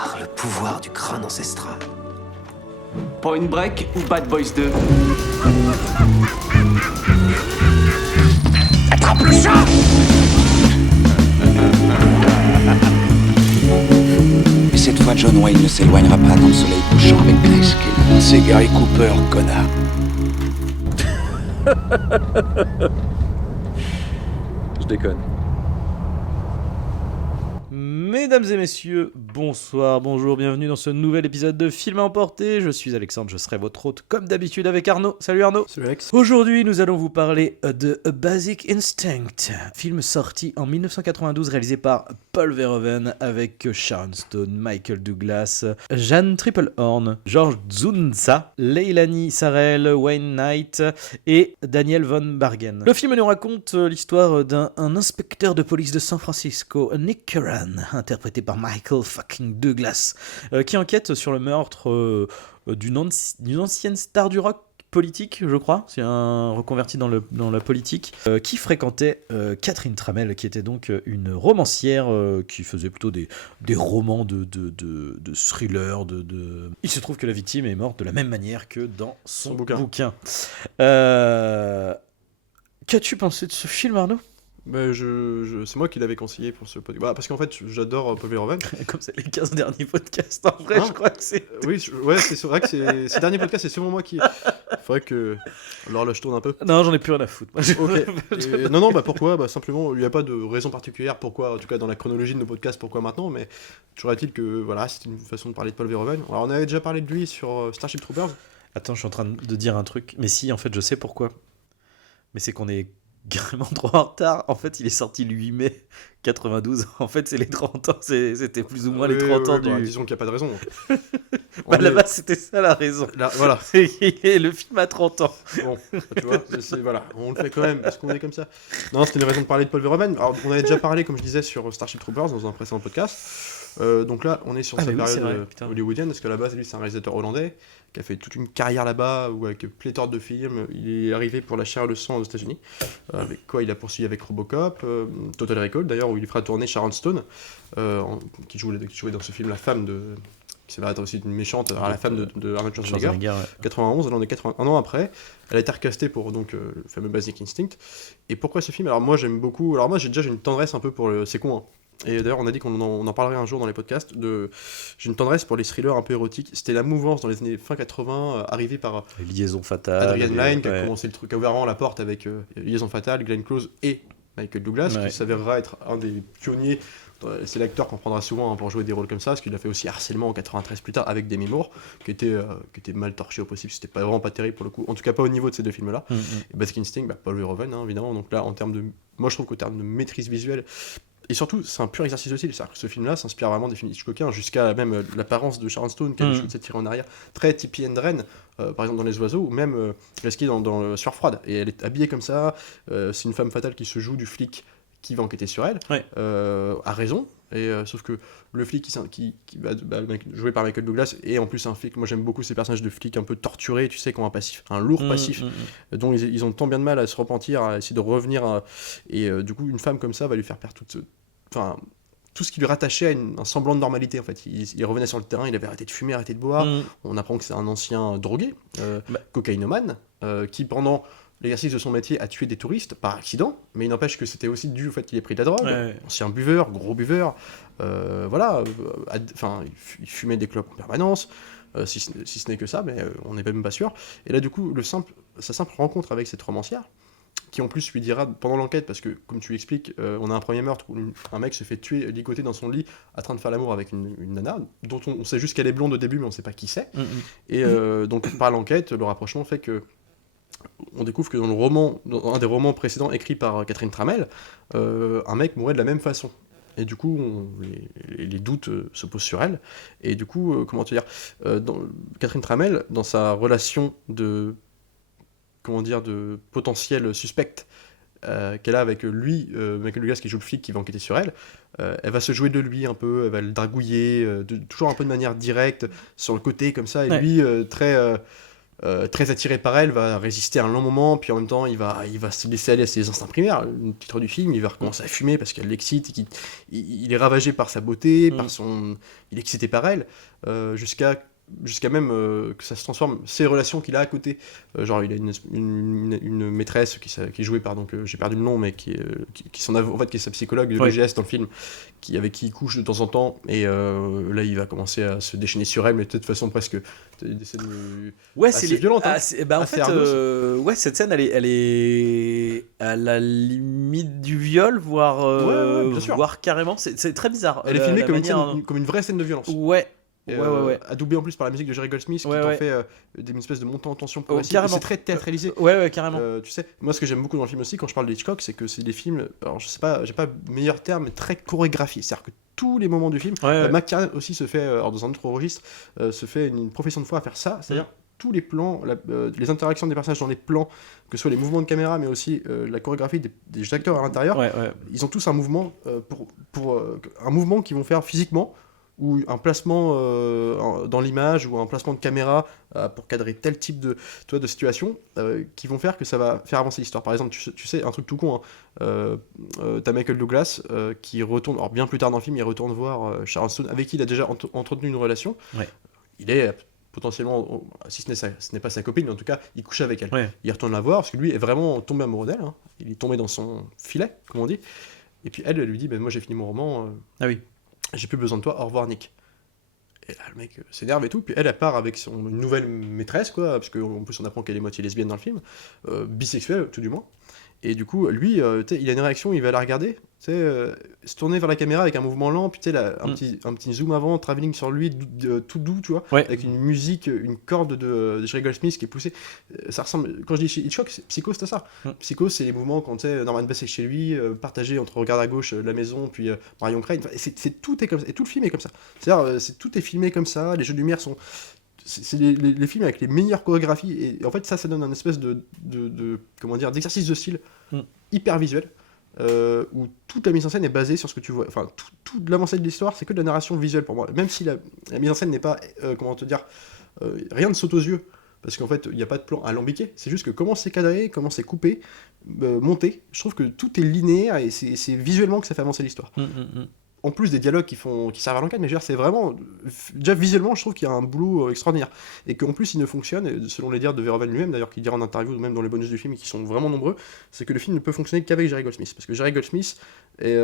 Par le pouvoir du crâne ancestral. Point Break ou Bad Boys 2? Attrape le chat! Et cette fois, John Wayne ne s'éloignera pas dans le soleil couchant avec Grayskull. C'est Gary Cooper, connard. Je déconne. Mesdames et messieurs, bonsoir, bonjour, bienvenue dans ce nouvel épisode de Film à emporter. Je suis Alexandre, je serai votre hôte comme d'habitude avec Arnaud. Salut Arnaud. Salut Alex. Aujourd'hui, nous allons vous parler de A Basic Instinct, film sorti en 1992 réalisé par Paul Verhoeven avec Sharon Stone, Michael Douglas, Jeanne Tripplehorn, George Zunza, Leilani Sarel, Wayne Knight et Daniel Von Bargen. Le film nous raconte l'histoire d'un inspecteur de police de San Francisco, Nick Curran, interprété par Michael fucking Douglas, qui enquête sur le meurtre d'une ancienne star du rock politique, je crois, c'est un reconverti dans la politique, qui fréquentait Catherine Tramell, qui était donc une romancière qui faisait plutôt des romans de thriller, Il se trouve que la victime est morte de la même manière que dans son bouquin. Qu'as-tu pensé de ce film, Arnaud ? Bah, c'est moi qui l'avais conseillé pour ce podcast. Bah, parce qu'en fait, j'adore Paul Verhoeven. Comme c'est les 15 derniers podcasts, en vrai, je crois que c'est... Oui, c'est vrai que ces derniers podcasts, c'est souvent moi qui... Faudrait que l'horloge tourne un peu. Non, j'en ai plus rien à foutre. Ok. Non, pourquoi ? Bah, simplement, il n'y a pas de raison particulière pourquoi, en tout cas dans la chronologie de nos podcasts, pourquoi maintenant, mais toujours est-il que, voilà, c'est une façon de parler de Paul Verhoeven. Alors, on avait déjà parlé de lui sur Starship Troopers. Attends, je suis en train de dire un truc. Mais si, en fait, je sais pourquoi. Mais c'est qu'on est carrément trop en retard. En fait, il est sorti le 8 mai 92. En fait, c'est les 30 ans. C'était plus ou moins les 30 ans du... Bah, disons qu'il n'y a pas de raison. Là-bas, c'était ça la raison. Là, voilà. Le film a 30 ans. Bon, tu vois, voilà, on le fait quand même parce qu'on est comme ça. Non, c'était une raison de parler de Paul Verhoeven. Alors, on avait déjà parlé, comme je disais, sur Starship Troopers dans un précédent podcast. Donc là, on est sur sa période hollywoodienne, parce qu'à la base, lui, c'est un réalisateur hollandais qui a fait toute une carrière là-bas, ou avec pléthore de films. Il est arrivé pour La chair et le sang aux États-Unis, avec quoi il a poursuivi avec Robocop, Total Recall d'ailleurs, où il fera tourner Sharon Stone, qui jouait dans ce film la femme de... qui s'avère être aussi une méchante, la femme de Arnold Schwarzenegger, 91, elle en est un an après. Elle a été recastée pour donc, le fameux Basic Instinct. Et pourquoi ce film ? Alors moi j'aime beaucoup, j'ai une tendresse un peu pour le... C'est con, hein. Et d'ailleurs on a dit qu'on en parlerait un jour dans les podcasts, j'ai une tendresse pour les thrillers un peu érotiques. C'était la mouvance dans les années fin 80, arrivée par Liaison fatale, Adrian Lyne, qui a commencé le truc, qui a ouvert vraiment la porte avec Liaison fatale, Glenn Close et Michael Douglas, qui s'avérera être un des pionniers. C'est l'acteur qu'on prendra souvent pour jouer des rôles comme ça, parce qu'il a fait aussi Harcèlement en 93 plus tard avec Demi Moore, qui était mal torché au possible, c'était vraiment pas terrible pour le coup, en tout cas pas au niveau de ces deux films là. Et Basic Instinct, Paul Verhoeven, hein, évidemment. Donc là, en termes de, moi je trouve qu'en termes de maîtrise visuelle, et surtout c'est un pur exercice de style, c'est-à-dire que ce film là s'inspire vraiment des films Hitchcockiens, jusqu'à même l'apparence de Sharon Stone qui a des cheveux tirés en arrière, très Tippi Hedren, par exemple dans Les Oiseaux, ou même Lasky dans Sueur froide, et elle est habillée comme ça, c'est une femme fatale qui se joue du flic qui va enquêter sur elle, a raison, et sauf que le flic qui va joué par Michael Douglas est en plus un flic. Moi j'aime beaucoup ces personnages de flics un peu torturés, tu sais, qui ont un passif, un lourd passif, dont ils ont tant bien de mal à se repentir, à essayer de revenir, et du coup une femme comme ça va lui faire perdre tout ce qui lui rattachait à un semblant de normalité en fait. Il revenait sur le terrain, il avait arrêté de fumer, arrêté de boire. On apprend que c'est un ancien drogué, cocaïnomane, qui pendant l'exercice de son métier a tué des touristes par accident, mais il n'empêche que c'était aussi dû au fait qu'il ait pris de la drogue, ancien buveur, gros buveur, il fumait des clopes en permanence, si ce n'est que ça, mais on n'est même pas sûr. Et là du coup, sa simple rencontre avec cette romancière, qui en plus lui dira pendant l'enquête, parce que comme tu l'expliques, on a un premier meurtre où un mec se fait tuer ligoté dans son lit en train de faire l'amour avec une nana dont on sait juste qu'elle est blonde au début mais on sait pas qui c'est. Et donc par l'enquête, le rapprochement fait que on découvre que dans un des romans précédents écrits par Catherine Tramell, un mec mourait de la même façon. Et du coup, les doutes se posent sur elle. Et du coup, Catherine Tramell, dans sa relation de potentiel suspecte qu'elle a avec lui, Michael Douglas qui joue le flic qui va enquêter sur elle, elle va se jouer de lui un peu, elle va le dragouiller, toujours un peu de manière directe, sur le côté comme ça, et lui très... très attiré par elle, va résister un long moment, puis en même temps il va se laisser aller à ses instincts primaires. Le titre du film, il va recommencer à fumer parce qu'elle l'excite, et il est ravagé par sa beauté, il est excité par elle, jusqu'à même que ça se transforme, ces relations qu'il a à côté. Genre il a une maîtresse qui est jouée par, donc j'ai perdu le nom, mais qui est sa psychologue de l'EGS dans le film, avec qui il couche de temps en temps, et là il va commencer à se déchaîner sur elle, mais de toute façon presque des scènes assez violentes. En fait, cette scène elle est à la limite du viol, voire carrément, c'est très bizarre. Elle est filmée comme une vraie scène de violence. Adoubé en plus par la musique de Jerry Goldsmith, qui t'en fait une espèce de montant en tension progressive. C'est très théâtralisé. Carrément. Tu sais, moi ce que j'aime beaucoup dans le film aussi, quand je parle d'Hitchcock, c'est que c'est des films, alors je sais pas, j'ai pas meilleur terme, mais très chorégraphiés. C'est-à-dire que tous les moments du film, McTiernan aussi se fait, alors dans un autre registre, se fait une profession de foi à faire ça, c'est-à-dire tous les plans, les interactions des personnages dans les plans, que ce soit les mouvements de caméra, mais aussi la chorégraphie des acteurs à l'intérieur, ils ont tous un mouvement un mouvement qu'ils vont faire physiquement, ou un placement dans l'image, ou un placement de caméra pour cadrer tel type de situation, qui vont faire que ça va faire avancer l'histoire. Par exemple, tu sais, un truc tout con, t'as Michael Douglas qui retourne, alors bien plus tard dans le film, il retourne voir Sharon Stone, avec qui il a déjà entretenu une relation. Il est potentiellement, si ce n'est pas sa copine, mais en tout cas, il couche avec elle. Il retourne la voir, parce que lui est vraiment tombé amoureux d'elle, il est tombé dans son filet, comme on dit, et puis elle lui dit, moi j'ai fini mon roman, j'ai plus besoin de toi, au revoir Nick. Et là, le mec s'énerve et tout, puis elle part avec une nouvelle maîtresse, quoi, parce qu'en plus on apprend qu'elle est moitié lesbienne dans le film, bisexuelle tout du moins. Et du coup, lui, il a une réaction, il va la regarder, se tourner vers la caméra avec un mouvement lent, puis un petit zoom avant, travelling sur lui, tout doux, tu vois, avec une musique, une corde de Jerry Goldsmith qui est poussée. Ça ressemble, quand je dis Hitchcock, Psycho, c'est ça. Psycho, c'est les mouvements quand Norman Bates est chez lui, partagé entre Regarde à gauche, la maison, puis Marion Crane. Tout est comme ça, et tout le film est comme ça. C'est-à-dire, tout est filmé comme ça, les jeux de lumière sont... C'est les films avec les meilleures chorégraphies, et en fait ça donne un espèce comment dire, d'exercice de style hyper visuel, où toute la mise en scène est basée sur ce que tu vois. Enfin, toute l'avancée de l'histoire, c'est que de la narration visuelle pour moi, même si la mise en scène n'est pas, comment te dire, rien ne saute aux yeux, parce qu'en fait il n'y a pas de plan alambiqué, c'est juste que comment c'est cadré, comment c'est coupé, monté, je trouve que tout est linéaire, et c'est visuellement que ça fait avancer l'histoire. En plus des dialogues qui servent à l'enquête, mais je veux dire, c'est vraiment... Déjà, visuellement, je trouve qu'il y a un boulot extraordinaire. Et qu'en plus, il ne fonctionne, selon les dires de Verhoeven lui-même, d'ailleurs, qui dira en interview, ou même dans les bonus du film, qui sont vraiment nombreux, c'est que le film ne peut fonctionner qu'avec Jerry Goldsmith. Parce que Jerry Goldsmith est,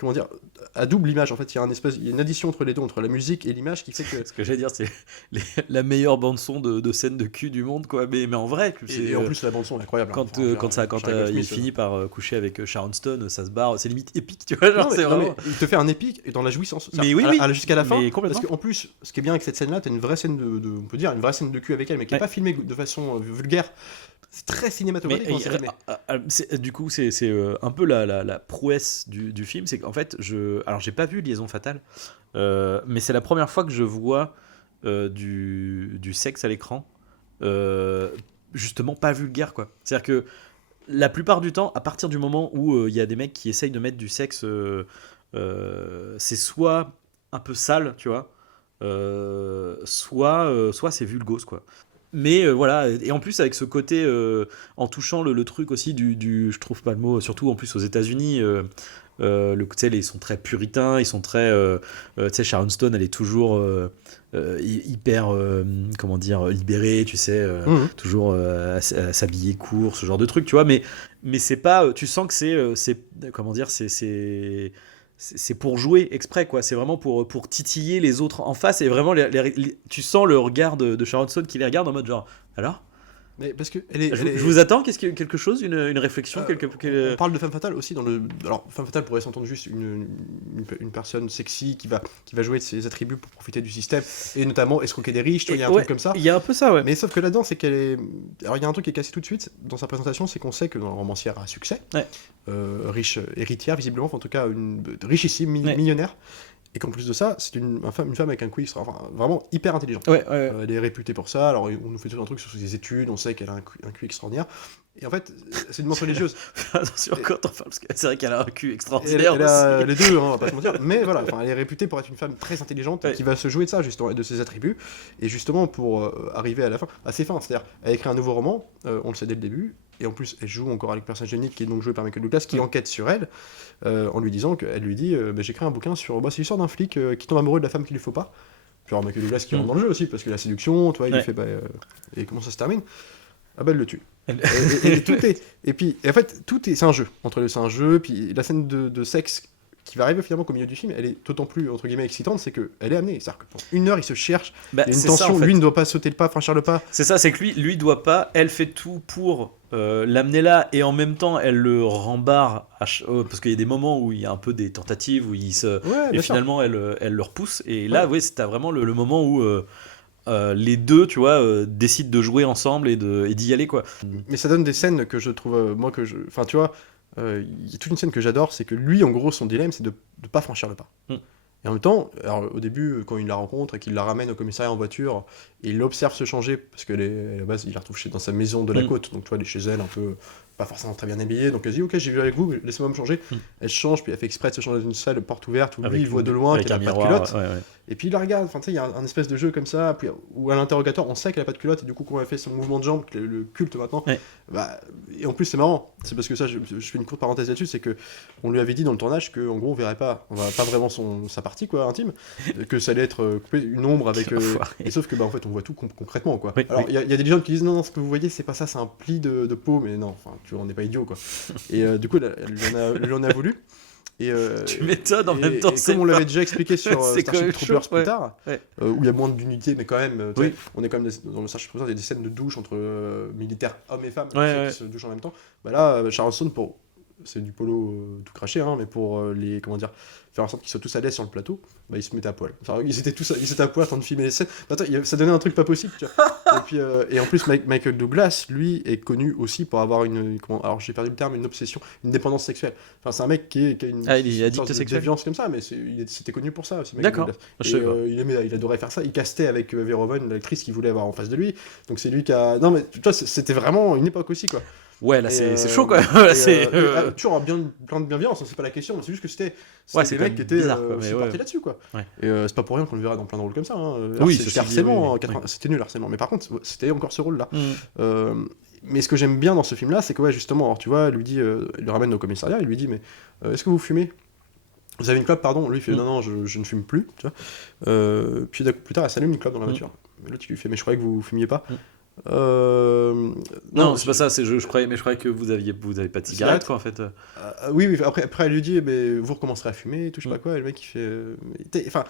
comment dire, à double image. En fait, il y a une addition entre les deux, entre la musique et l'image, qui fait que... Ce que j'allais dire, c'est la meilleure bande-son de scène de cul du monde, quoi. Mais en vrai... Et en plus, la bande-son est incroyable. Quand il finit par coucher avec Sharon Stone, ça se barre, c'est limite épique, tu vois, genre, c'est vraiment... Il te fait un épique et dans la jouissance, mais jusqu'à la fin, mais parce qu'en plus, ce qui est bien avec cette scène-là, t'as une vraie scène on peut dire une vraie scène de cul avec elle, mais qui est pas filmée de façon vulgaire. C'est très cinématographique. Du coup, c'est un peu la prouesse du film, c'est qu'en fait, alors j'ai pas vu Liaison fatale, mais c'est la première fois que je vois du sexe à l'écran, justement pas vulgaire, quoi. C'est-à-dire que la plupart du temps, à partir du moment où il y a des mecs qui essayent de mettre du sexe, c'est soit un peu sale, tu vois, soit c'est vulgose, quoi. Mais voilà, et en plus avec ce côté, en touchant le truc aussi du je trouve pas le mot, surtout en plus aux États-Unis, ils sont très puritains, ils sont très, tu sais, Sharon Stone, elle est toujours hyper, comment dire, libérée, tu sais, toujours à s'habiller court, ce genre de truc, tu vois, mais c'est pas, tu sens que c'est comment dire, c'est pour jouer exprès, quoi. C'est vraiment pour titiller les autres en face, et vraiment tu sens le regard de Sharon Stone qui les regarde en mode genre alors. Mais parce que je vous attends, quelque chose, une réflexion, on parle de femme fatale aussi dans le. Alors femme fatale pourrait s'entendre juste une personne sexy qui va jouer de ses attributs pour profiter du système, et notamment escroquer des riches, tu vois, il y a un truc comme ça. Il y a un peu ça, ouais. Mais sauf que là-dedans, c'est qu'elle est. Alors il y a un truc qui est cassé tout de suite dans sa présentation, c'est qu'on sait que dans la romancière à succès, riche héritière visiblement, enfin, en tout cas richissime, millionnaire. Et qu'en plus de ça, c'est une femme avec un QI vraiment hyper intelligent. Elle est réputée pour ça. Alors, on nous fait tout un truc sur ses études, on sait qu'elle a un QI extraordinaire. Et en fait, c'est une mention religieuse. Attention quand on parle, parce que c'est vrai qu'elle a un cul Elle, extraordinaire elle a aussi. les deux, hein, on va pas se mentir. Mais voilà, enfin, elle est réputée pour être une femme très intelligente Ouais. qui va se jouer de ça, justement, et de ses attributs. Et justement, pour arriver à la fin, à ses fins, c'est-à-dire, elle écrit un nouveau roman, on le sait dès le début, et en plus, elle joue encore avec le personnage unique qui est donc joué par Michael Douglas, qui enquête sur elle, en lui disant qu'elle lui dit bah, j'écris un bouquin sur. Bah, c'est l'histoire d'un flic qui tombe amoureux de la femme qu'il lui faut pas. Puis alors, Michael Douglas qui rentre dans le jeu aussi, parce que la séduction, tu vois, il lui fait bah, et comment ça se termine? Ah bah elle le tue. Et tout est. Et puis, et en fait, tout est. C'est un jeu. C'est un jeu, puis la scène de sexe qui va arriver finalement au milieu du film, elle est d'autant plus, entre guillemets, excitante, c'est qu'elle est amenée. C'est-à-dire que pendant 1 heure, il se cherche, Bah, il y a une c'est tension, ça, en fait. lui ne doit pas sauter le pas, franchir le pas. C'est ça, c'est que lui doit pas, elle fait tout pour l'amener là, et en même temps elle le rembarre parce qu'il y a des moments où il y a un peu des tentatives où il se Ouais, et bien sûr. finalement elle le repousse, et là oui, c'était vraiment le moment où les deux, tu vois, décident de jouer ensemble et d'y aller, quoi. Mais ça donne des scènes que je trouve, moi, que je. Enfin, tu vois, il y a toute une scène que j'adore, c'est que lui, en gros, son dilemme, c'est de ne pas franchir le pas. Et en même temps, alors, au début, quand il la rencontre et qu'il la ramène au commissariat en voiture, et il l'observe se changer, parce qu'à la base, il la retrouve dans sa maison de la côte, donc tu vois, elle est chez elle, un peu pas forcément très bien habillée, donc elle dit ok, j'ai vu avec vous, laissez-moi me changer. Elle change, puis elle fait exprès de se changer dans une salle, porte ouverte, où lui, il voit de loin qu'elle a pas de culotte. Et puis il la regarde, enfin tu sais, il y a un espèce de jeu comme ça, puis, où à l'interrogatoire, on sait qu'elle a pas de culotte, et du coup, quand elle fait son mouvement de jambe, le culte maintenant, bah, et en plus, c'est marrant, c'est parce que ça, je fais une courte parenthèse là-dessus, c'est que on lui avait dit dans le tournage qu'en gros, on verrait pas vraiment sa partie, quoi, intime, que ça allait être coupé une ombre avec. Et sauf que, bah, en fait, on voit tout concrètement, quoi. Alors, il y a des gens qui disent non, ce que vous voyez, c'est pas ça, c'est un pli de peau, mais non, enfin, tu vois, on n'est pas idiot, quoi. Et du coup, elle lui en a voulu. Et, tu m'étonnes, en même temps, comme on l'avait déjà expliqué sur c'est quand même Starship Troopers chaud, plus tard, ouais. où il y a moins d'unité, mais quand même, Oui. on est quand même dans le Starship Troopers, il y a des scènes de douche entre militaires hommes et femmes Ouais, qui se douchent en même temps. Bah là, Charleston, c'est du polo tout craché, hein, mais pour faire en sorte qu'ils soient tous à l'aise sur le plateau, bah, ils se mettaient à poil. Enfin, ils étaient à poil en train de filmer les scènes. Attends, ça donnait un truc pas possible, tu vois. Et en plus, Michael Douglas, lui, est connu aussi pour avoir alors j'ai perdu le terme, une obsession, une dépendance sexuelle. Enfin, c'est un mec qui a une il est addict sorte de sexuel. déviance comme ça, mais c'était connu pour ça aussi. D'accord. Il adorait faire ça. Il castait avec Verhoeven, l'actrice qu'il voulait avoir en face de lui. Donc c'est lui qui a. Non, mais tu vois, c'était vraiment une époque aussi, quoi. Ouais, là, c'est chaud, quoi. Toujours plein de bienveillance, hein, c'est pas la question, mais c'est juste que c'était c'est des mecs qui étaient mais partis là-dessus, quoi. Ouais. Et c'est pas pour rien qu'on le verra dans plein de rôles comme ça. Hein. Oui, c'était harcèlement, c'était nul harcèlement. Mais par contre, c'était encore ce rôle-là. Mais ce que j'aime bien dans ce film-là, c'est que, ouais, justement, alors, tu vois, il lui dit, il le ramène au commissariat, il lui dit, mais est-ce que vous fumez? Vous avez une clope, pardon? Lui, il fait, non, je ne fume plus, tu vois. Puis plus tard, elle s'allume une clope dans la voiture. L'autre, il lui fait, mais je croyais que vous fumiez pas. Non, c'est pas ça, je croyais que vous avez pas de cigarette, quoi, en fait. Oui, après elle lui dit, mais vous recommencerez à fumer et tout, je sais pas quoi, et le mec il fait. Enfin,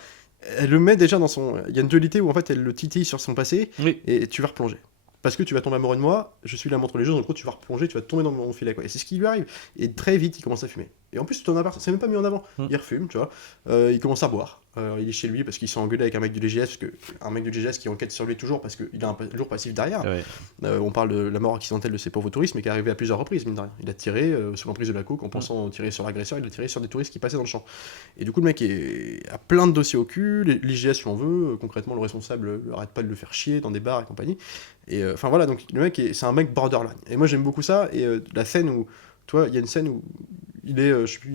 elle le met déjà dans son. Il y a une dualité où en fait elle le titille sur son passé, et tu vas replonger. Parce que tu vas tomber amoureux de moi, je suis là entre les choses, en gros tu vas replonger, tu vas tomber dans mon filet, quoi. Et c'est ce qui lui arrive. Et très vite il commence à fumer. Et en plus c'est même pas mis en avant. Il refume, tu vois. Il commence à boire. Il est chez lui parce qu'il s'est engueulé avec un mec du DGS, un mec du DGS qui enquête sur lui toujours parce qu'il a un lourd passif derrière. On parle de la mort accidentelle de ces pauvres touristes, mais qui est arrivée à plusieurs reprises, mine de rien. Il a tiré sous l'emprise de la coke, en pensant tirer sur l'agresseur, il a tiré sur des touristes qui passaient dans le champ. Et du coup, le mec a plein de dossiers au cul, l'IGS lui en veut, concrètement, le responsable arrête pas de le faire chier dans des bars et compagnie. Et enfin voilà, donc le mec, c'est un mec borderline. Et moi, j'aime beaucoup ça, et la scène où, toi, il y a une scène où il est, je sais plus,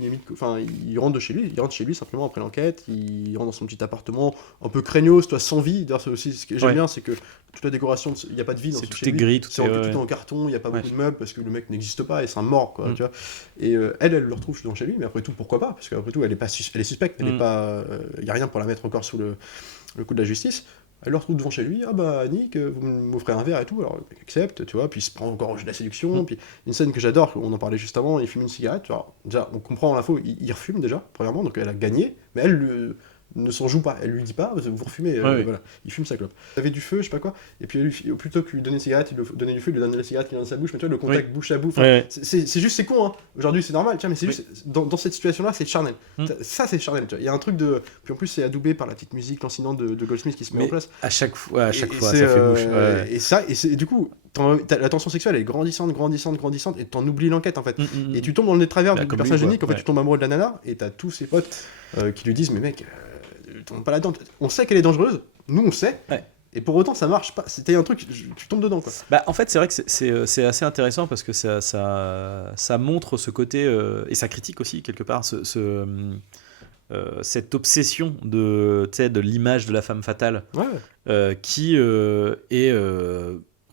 il rentre chez lui simplement après l'enquête, il rentre dans son petit appartement un peu craignos, toi, sans vie. D'ailleurs, c'est aussi ce que j'aime bien, c'est que toute la décoration, il n'y a pas de vie dans ce chez lui. Gris, tout en carton, il n'y a pas beaucoup de meubles parce que le mec n'existe pas et c'est un mort, quoi, tu vois. Et elle le retrouve chez lui, mais après tout, pourquoi pas? Parce qu'après tout, elle est suspecte, il n'y a rien pour la mettre encore sous le coup de la justice. Elle le retrouve devant chez lui, ah bah Nick, vous m'offrez un verre et tout, alors le mec accepte, tu vois, puis il se prend encore au jeu de la séduction, puis une scène que j'adore, on en parlait juste avant, il fume une cigarette, tu vois, déjà, on comprend l'info, il refume déjà, premièrement, donc elle a gagné, mais elle ne s'en joue pas, elle lui dit pas, vous refumez, voilà, il fume sa clope. Il avait du feu, je sais pas quoi, et puis plutôt que lui donner une cigarette, il lui donnait du feu, il lui donnait la cigarette qui est dans sa bouche, mais tu vois, le contact bouche à bouche, c'est con, hein, aujourd'hui c'est normal, tiens, mais c'est juste, dans cette situation-là, c'est charnel. Ça, c'est charnel, tu vois, il y a un truc de. Puis en plus, c'est adoubé par la petite musique lancinante de Goldsmith qui se met en place. À chaque fois, ça fait bouche. Et du coup, la tension sexuelle est grandissante, et t'en oublies l'enquête en fait. Et tu tombes dans le nez de travers du personnage unique, en fait, tu tombes amoureux de la nana, et t'as tous ses potes qui lui disent, mais mec, tombe pas là-dedans. On sait qu'elle est dangereuse, nous on sait, Et pour autant, ça marche pas. C'était un truc, tu tombes dedans, quoi. Bah, en fait, c'est vrai que c'est assez intéressant parce que ça montre ce côté, et ça critique aussi, quelque part, cette obsession de l'image de la femme fatale, qui est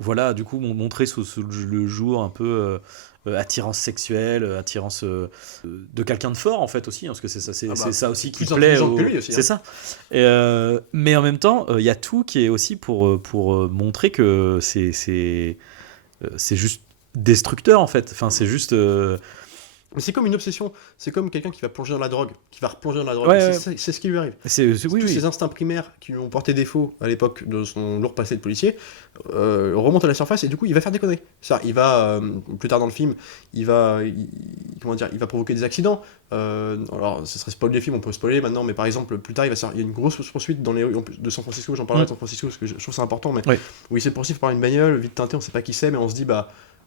voilà, du coup, montrée sous le jour un peu attirance sexuelle, attirance de quelqu'un de fort, en fait, aussi, hein, parce que c'est ça aussi qui plaît. C'est ça. Mais en même temps, il y a tout qui est aussi pour montrer que c'est juste destructeur, en fait. Enfin, c'est juste... Mais c'est comme une obsession, c'est comme quelqu'un qui va plonger dans la drogue, qui va replonger dans la drogue. C'est ce qui lui arrive. Tous ses instincts primaires qui lui ont porté défaut à l'époque de son lourd passé de policier remontent à la surface et du coup il va faire des conneries. Il va, plus tard dans le film, il va provoquer des accidents. Alors ce serait spoiler les films, on peut spoiler maintenant, mais par exemple plus tard il y a une grosse poursuite dans les rues de San Francisco, j'en parlerai de San Francisco parce que je trouve ça important, mais où il s'est poursuivi par une bagnole, vite teintée, on sait pas qui c'est, mais on se dit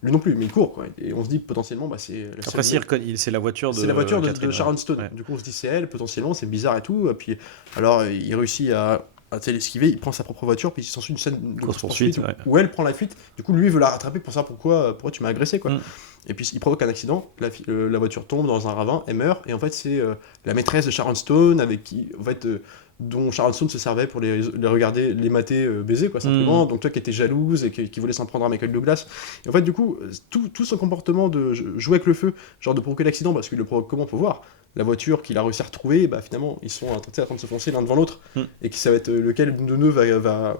lui non plus, mais il court, quoi. Et on se dit potentiellement, c'est la Après, c'est la voiture de... C'est la voiture de Catherine, Sharon Stone. Ouais. Du coup, on se dit c'est elle, potentiellement, c'est bizarre et tout. Et puis, alors, il réussit à l'esquiver, il prend sa propre voiture, puis il s'ensuit une scène de course-poursuite où elle prend la fuite. Du coup, lui, il veut la rattraper pour savoir pourquoi tu m'as agressé, quoi. Et puis, il provoque un accident, la voiture tombe dans un ravin, elle meurt, et en fait, c'est la maîtresse de Sharon Stone, avec qui, en fait... dont Sharon Stone se servait pour les regarder, les mater baiser, quoi, simplement. Donc toi qui étais jalouse et qui voulait s'en prendre à Michael Douglas. Et en fait, du coup, tout son comportement de jouer avec le feu, genre de provoquer l'accident, parce qu'il le provoque comment, faut voir. La voiture qu'il a réussi à retrouver, finalement, ils sont en train de se foncer l'un devant l'autre, et ça va être lequel de nous va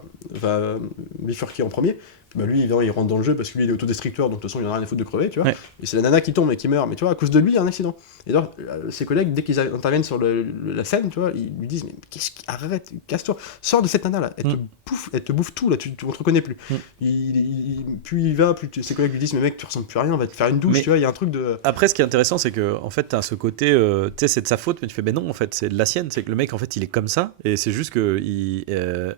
bifurquer en premier. Lui, il rentre dans le jeu parce que lui, il est autodestructeur, donc de toute façon, il en a rien à foutre de crever, tu vois. Et c'est la nana qui tombe et qui meurt, mais tu vois, à cause de lui, il y a un accident. Et alors, ses collègues, dès qu'ils interviennent sur la scène, tu vois, ils lui disent, mais arrête, casse-toi, sors de cette nana-là, elle te bouffe tout, là, on te reconnaît plus. Plus il va, plus ses collègues lui disent, mais mec, tu ressembles plus à rien, on va te faire une douche, tu vois, il y a un truc de... Après, ce qui est intéressant, c'est que, en fait, t'as ce côté, tu sais, c'est de sa faute, mais tu fais, ben non, en fait, c'est de la sienne, c'est que le mec, en fait, il est comme ça, et c'est juste que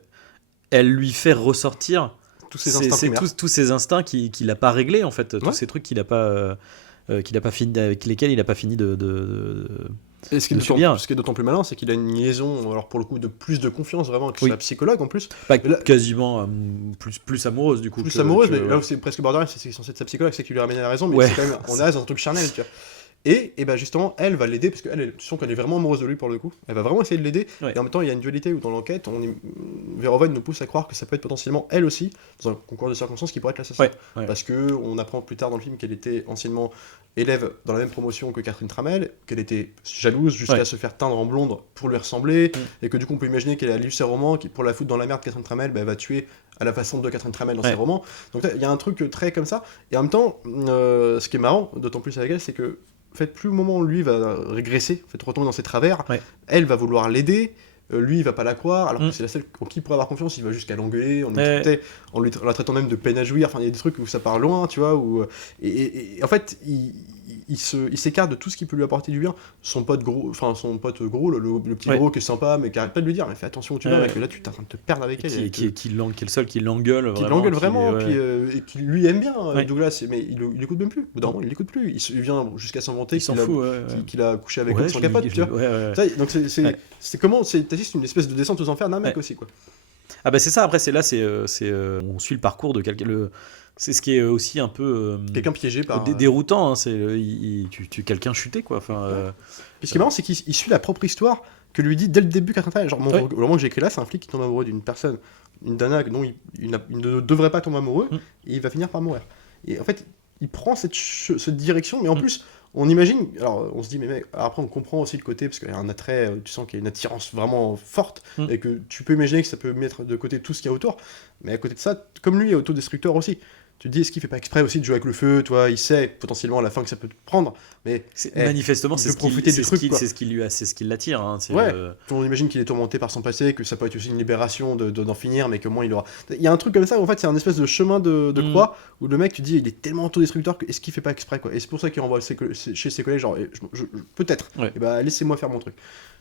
elle lui fait ressortir tous ces instincts qu'il n'a pas réglés, en fait, tous ces trucs qu'il n'a pas fini, avec lesquels il n'a pas fini de et ce qui est d'autant plus malin, c'est qu'il a une liaison, alors pour le coup, de plus de confiance vraiment avec sa psychologue en plus. Quasiment plus amoureuse du coup. Plus amoureuse, mais là où c'est presque borderline, c'est censé être sa psychologue, c'est qui lui ramène à la raison, mais c'est quand même, on est dans un truc charnel, tu vois. Et justement, elle va l'aider, parce qu'elle, tu sens qu'elle est vraiment amoureuse de lui pour le coup. Elle va vraiment essayer de l'aider. Et en même temps, il y a une dualité où dans l'enquête, Verhoeven nous pousse à croire que ça peut être potentiellement elle aussi, dans un concours de circonstances, qui pourrait être l'assassin. Parce qu'on apprend plus tard dans le film qu'elle était anciennement élève dans la même promotion que Catherine Tramell, qu'elle était jalouse jusqu'à se faire teindre en blonde pour lui ressembler, et que du coup, on peut imaginer qu'elle a lu ses romans, qui pour la foutre dans la merde, Catherine Tramell, elle va tuer à la façon de Catherine Tramell dans ses romans. Donc il y a un truc très comme ça. Et en même temps, ce qui est marrant, d'autant plus avec elle, c'est que en fait, plus au moment où lui va régresser, en fait, retomber dans ses travers, elle va vouloir l'aider, lui il va pas la croire, alors que c'est la seule en qui il pourrait avoir confiance, il va jusqu'à l'engueuler, en la traitant même de peine à jouir, enfin il y a des trucs où ça part loin, tu vois, et en fait il s'écarte de tout ce qui peut lui apporter du bien. Son pote gros, le petit gros qui est sympa, mais qui arrête pas de lui dire, mais fais attention où tu vas, mec, là tu es en train de te perdre avec elle. Qui est le seul qui l'engueule vraiment. Qui l'engueule vraiment, et qui lui aime bien, Douglas, mais il l'écoute même plus. Au bout d'un moment, il l'écoute plus. Il vient jusqu'à s'inventer qu'il a couché avec elle sans capote, tu vois. Donc c'est comment, t'assistes une espèce de descente aux enfers d'un mec aussi, quoi. Ah bah c'est ça, après on suit le parcours de quelqu'un. C'est ce qui est aussi un peu quelqu'un piégé par déroutant, hein, tu quelqu'un chuté quoi. Puis ce qui est marrant, c'est qu'il suit la propre histoire que lui dit dès le début Catherine Tramell. Genre au moment que j'ai écrit là, c'est un flic qui tombe amoureux d'une personne, une nana dont il ne devrait pas tomber amoureux, et il va finir par mourir. Et en fait, il prend cette direction, mais en plus on imagine, alors on se dit mais mec, après on comprend aussi le côté, parce qu'il y a un attrait, tu sens qu'il y a une attirance vraiment forte, et que tu peux imaginer que ça peut mettre de côté tout ce qu'il y a autour, mais à côté de ça, comme lui est autodestructeur aussi, tu te dis, est-ce qu'il fait pas exprès aussi de jouer avec le feu, toi, il sait potentiellement à la fin que ça peut te prendre, mais manifestement c'est ce qui l'attire, hein, on imagine qu'il est tourmenté par son passé, que ça peut être aussi une libération d'en finir, mais que moins il aura, il y a un truc comme ça où en fait c'est un espèce de chemin de croix où le mec, tu dis, il est tellement autodestructeur que est-ce qu'il fait pas exprès, quoi, et c'est pour ça qu'il renvoie chez ses collègues, genre peut-être, et laissez-moi faire mon truc.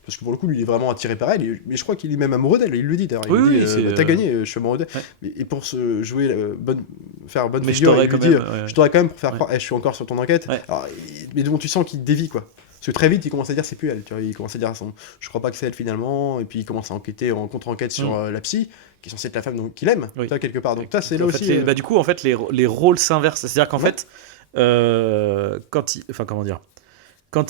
Parce que pour le coup, lui, il est vraiment attiré par elle, mais je crois qu'il est même amoureux d'elle, il le dit d'ailleurs. Il dit, t'as gagné, je suis amoureux d'elle. Et pour se jouer, faire bonne figure, il lui dit, je t'aurais quand même pour faire croire, je suis encore sur ton enquête. Alors, mais bon, tu sens qu'il dévie, quoi. Parce que très vite, il commence à dire c'est plus elle, tu vois, il commence à dire je crois pas que c'est elle finalement, et puis il commence à enquêter en contre-enquête sur la psy, qui est censée être la femme qu'il aime, tu vois, quelque part. Donc ça, c'est là En aussi... fait, du coup, en fait, les rôles s'inversent. C'est-à-dire qu'en fait, quand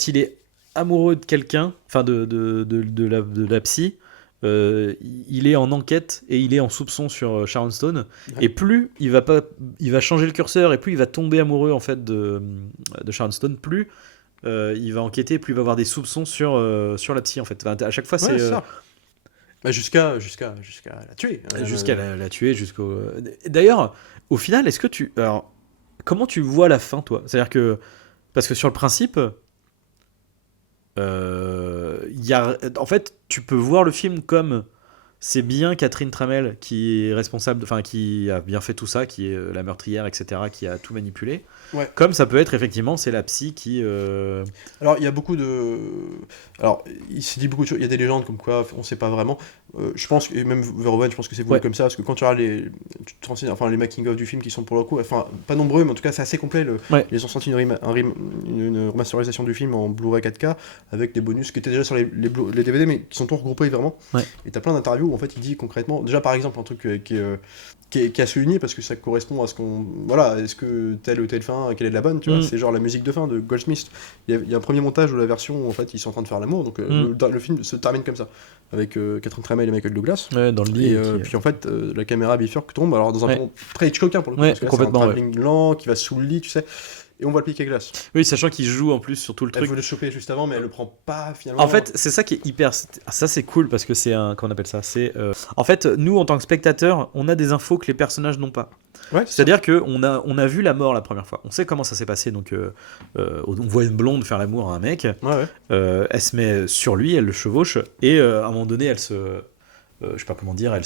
il est amoureux de quelqu'un, enfin de la psy, il est en enquête et il est en soupçon sur Sharon Stone. Et plus il va changer le curseur et plus il va tomber amoureux en fait de Sharon Stone, plus il va enquêter, plus il va avoir des soupçons sur la psy en fait. Enfin, à chaque fois, c'est ça. Bah, jusqu'à la tuer. Jusqu'à la tuer, jusqu'au. D'ailleurs, au final, est-ce que tu. Alors, comment tu vois la fin, toi ? C'est-à-dire que. Parce que sur le principe. En fait, tu peux voir le film comme. C'est bien Catherine Tramell qui est responsable, enfin qui a bien fait tout ça, qui est la meurtrière, etc., qui a tout manipulé. Ouais. Comme ça peut être effectivement, c'est la psy qui. Alors il y a beaucoup de. Alors il se dit beaucoup de choses. Il y a des légendes comme quoi on sait pas vraiment. Je pense que même Verhoeven, je pense que c'est voulu comme ça parce que quand tu regardes tu te renseignes, enfin les making of du film qui sont pour le coup, enfin pas nombreux, mais en tout cas c'est assez complet. Ils ont sorti une remasterisation du film en Blu-ray 4K avec des bonus qui étaient déjà sur les DVD, mais qui sont tous regroupés vraiment. Ouais. Et t'as plein d'interviews où en fait il dit concrètement, déjà par exemple un truc qui est à souligner parce que ça correspond à ce qu'on. Voilà, est-ce que telle ou telle fin, quelle est la bonne, tu vois, c'est genre la musique de fin de Goldsmith. Il y a un premier montage où la version où en fait ils sont en train de faire l'amour, donc le film se termine comme ça, avec Catherine Tramell et Michael Douglas. Ouais, dans le lit. Et puis en fait, la caméra bifurque tombe, alors dans un ton très Hitchcockien pour le coup, parce que là, c'est un travelling lent qui va sous le lit, tu sais. Et on voit le piqué à glace. Oui, sachant qu'il joue en plus sur tout le truc. Elle veut le choper juste avant, mais elle le prend pas finalement. En fait, c'est ça qui est hyper. Ça, c'est cool parce que c'est un. Comment on appelle ça ? En fait, nous, en tant que spectateurs, on a des infos que les personnages n'ont pas. Ouais, c'est-à-dire qu'on a vu la mort la première fois. On sait comment ça s'est passé. Donc, on voit une blonde faire l'amour à un mec. Elle se met sur lui, elle le chevauche. Et à un moment donné, elle se. Je sais pas comment dire, elle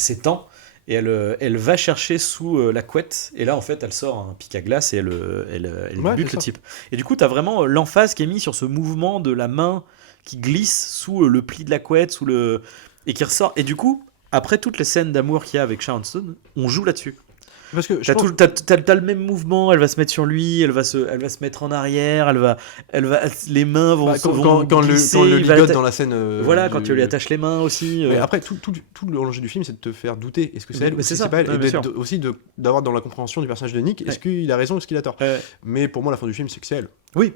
s'étend. Et elle va chercher sous la couette, et là en fait elle sort un pic à glace et elle bute le type. Et du coup t'as vraiment l'emphase qui est mise sur ce mouvement de la main qui glisse sous le pli de la couette, et qui ressort. Et du coup, après toutes les scènes d'amour qu'il y a avec Sharon Stone, on joue là-dessus. Parce que t'as le même mouvement, elle va se mettre sur lui, elle va se mettre en arrière, les mains vont quand glisser, le ligote dans la scène. Voilà, quand tu lui attaches les mains aussi. Mais après, tout l'enjeu du film, c'est de te faire douter. Est-ce que c'est elle ou c'est pas elle, et aussi d'avoir dans la compréhension du personnage de Nick, est-ce qu'il a raison ou est-ce qu'il a tort. Mais pour moi, la fin du film, c'est que c'est elle. Oui,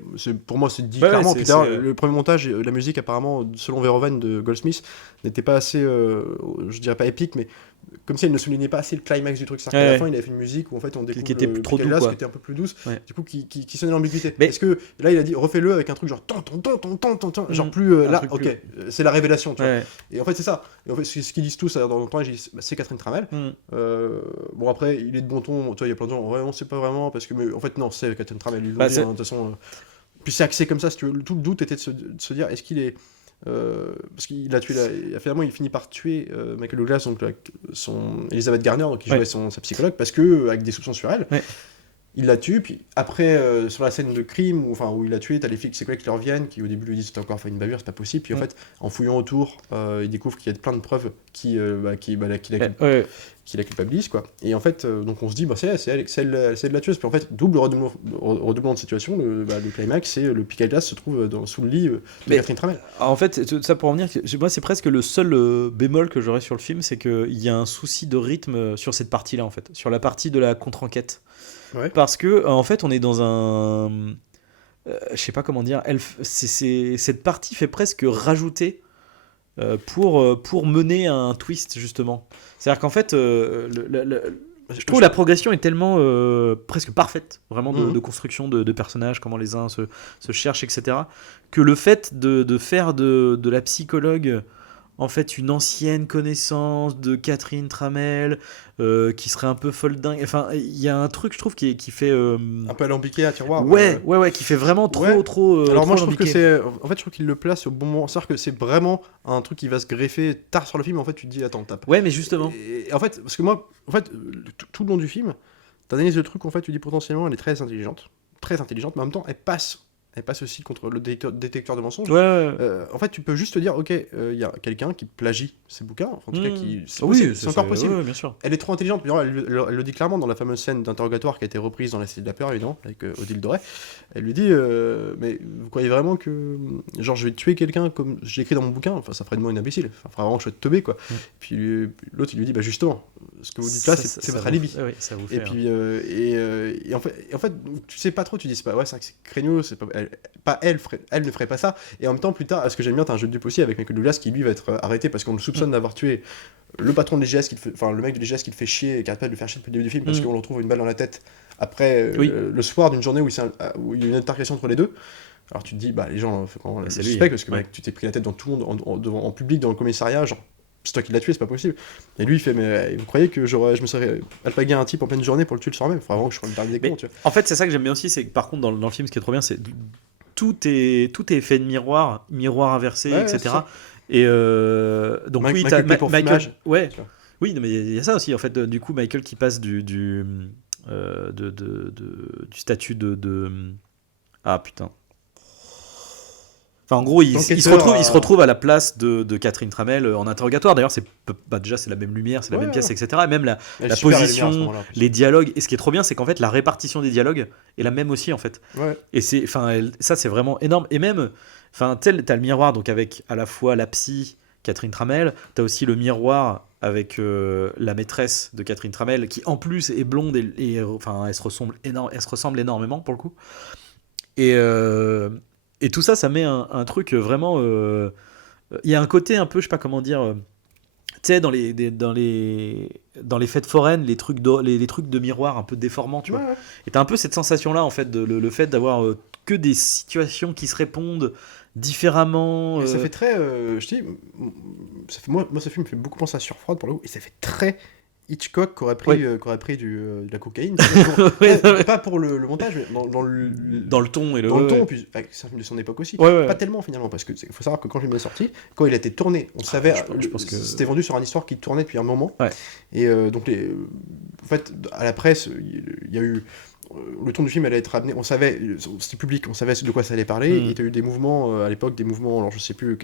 pour moi, c'est dit clairement. Puis le premier montage, la musique, apparemment, selon Verhoeven de Goldsmith, n'était pas assez, je dirais pas épique, mais comme si elle ne soulignait pas assez le climax du truc. C'est-à-dire qu'à la fin, il avait fait une musique où en fait on découvre qui était trop doux, qui était un peu plus douce, du coup qui sonnait l'ambiguïté. Est-ce que là il a dit refais-le avec un truc genre genre plus là, ok, c'est la révélation, tu vois. Et en fait c'est ça. Et en fait ce qu'ils disent tous dans le temps, c'est Catherine Tramell. Bon après il est de bon ton, tu vois, il y a plein de gens, on sait pas vraiment parce que mais en fait non, c'est Catherine Tramell. De toute façon, puis c'est axé comme ça. Si tu veux, tout le doute était de se dire est-ce qu'il est parce qu'il a tué finalement il finit par tuer Michael Douglas, donc son Elizabeth Garner, donc il jouait sa psychologue, parce que avec des soupçons sur elle, il la tue. Puis après sur la scène de crime où il l'a tué, t'as les flics, c'est quoi qui leur viennent, qui au début lui disent t'as encore fait une bavure, c'est pas possible. Puis en fait en fouillant autour, ils découvrent qu'il y a plein de preuves qui la culpabilisent, quoi. Et en fait donc on se dit c'est elle de la tueuse. Puis en fait double redoublement de situation, le climax, c'est le pic à glace se trouve sous le lit de Catherine Tramell. En fait ça pour en venir, moi c'est presque le seul bémol que j'aurais sur le film, c'est qu'il y a un souci de rythme sur cette partie là, en fait, sur la partie de la contre-enquête. Parce que en fait on est dans un je sais pas comment dire, cette partie fait presque rajouter pour mener à un twist, justement. C'est-à-dire qu'en fait je trouve la progression est tellement presque parfaite, vraiment, de construction de personnages, comment les uns se cherchent, etc., que le fait de faire de la psychologue en fait une ancienne connaissance de Catherine Tramell qui serait un peu folle dingue, enfin il y a un truc je trouve qui fait un peu alambiqué à tiroir, qui fait vraiment trop alors moi trop je trouve que c'est en fait je trouve qu'il le place au bon moment, c'est-à-dire que c'est vraiment un truc qui va se greffer tard sur le film, en fait tu te dis attends tape. Ouais mais justement et en fait parce que moi en fait tout le long du film t'analyses le truc, en fait tu dis potentiellement elle est très intelligente, mais en même temps elle passe elle passe aussi contre le détecteur de mensonges. Ouais. En fait, tu peux juste te dire, ok, il y a quelqu'un qui plagie ses bouquins, enfin, en tout cas, c'est encore possible. Bien sûr. Elle est trop intelligente, mais elle le dit clairement dans la fameuse scène d'interrogatoire qui a été reprise dans La Cité de la Peur, évidemment, avec Odile Doré. Elle lui dit, mais vous croyez vraiment que, genre, je vais tuer quelqu'un comme j'ai écrit dans mon bouquin? Enfin, ça ferait de moi une imbécile. Enfin, faudrait vraiment que je sois teubé, quoi. Puis l'autre, il lui dit, bah justement, ce que vous dites là, c'est votre alibi. Oui, ça vous fait. Et puis, et en fait, tu sais pas trop, tu dis, c'est vrai que c'est craignos, c'est pas elle ne ferait pas ça. Et en même temps, plus tard, ce que j'aime bien, t'as un jeu de dupe aussi avec Michael Douglas qui lui va être arrêté parce qu'on le soupçonne d'avoir tué le patron de l'IGS, le mec de l'IGS qui le fait chier et qui arrête pas de le faire chier depuis le début du film parce qu'on le retrouve une balle dans la tête après le soir d'une journée où il y a une altercation entre les deux. Alors tu te dis, bah les gens font le suspect parce que mec, tu t'es pris la tête dans tout le monde, en public, dans le commissariat, genre c'est toi qui l'as tué, c'est pas possible. Et lui il fait, mais vous croyez que je me serais alpagué un type en pleine journée pour le tuer le soir même? Faudrait vraiment que je sois le dernier con, tu vois. En fait, c'est ça que j'aime bien aussi, c'est que par contre dans le film, ce qui est trop bien, c'est tout est effet de miroir inversé, etc. Et donc oui, t'as Michael. Ouais. Oui, mais il y a ça aussi en fait. Du coup, Michael qui passe du statut de ah putain. Enfin, en gros, il se retrouve à la place de Catherine Tramell en interrogatoire. D'ailleurs, déjà c'est la même lumière, c'est la même pièce, etc. Et même la position, les dialogues. Et ce qui est trop bien, c'est qu'en fait, la répartition des dialogues est la même aussi, en fait. Ouais. Et ça, c'est vraiment énorme. Et même, t'as le miroir, donc avec à la fois la psy, Catherine Tramell, t'as aussi le miroir avec la maîtresse de Catherine Tramell, qui en plus est blonde et elle se ressemble énormément pour le coup. Et tout ça met un truc vraiment. Il y a un côté un peu, je sais pas comment dire. Tu sais, dans les fêtes foraines, les trucs de miroir un peu déformants, tu vois. Ouais. Et t'as un peu cette sensation-là, en fait, le fait d'avoir que des situations qui se répondent différemment. Et ça fait très. Je dis, moi, ce film me fait beaucoup penser à Surfroid pour le coup, et ça fait très Hitchcock qui aurait pris de la cocaïne. Pas pour le montage, mais dans le ton et le ton. Puis c'est un film de son époque aussi. Pas tellement finalement, parce que faut savoir que quand le film est sorti, quand il a été tourné, on savait, je pense que c'était vendu sur une histoire qui tournait depuis un moment. Ouais. Et donc en fait, à la presse, il y a eu. Le ton du film allait être amené, on savait, c'était public, on savait de quoi ça allait parler. Il y a eu des mouvements à l'époque, alors je sais plus,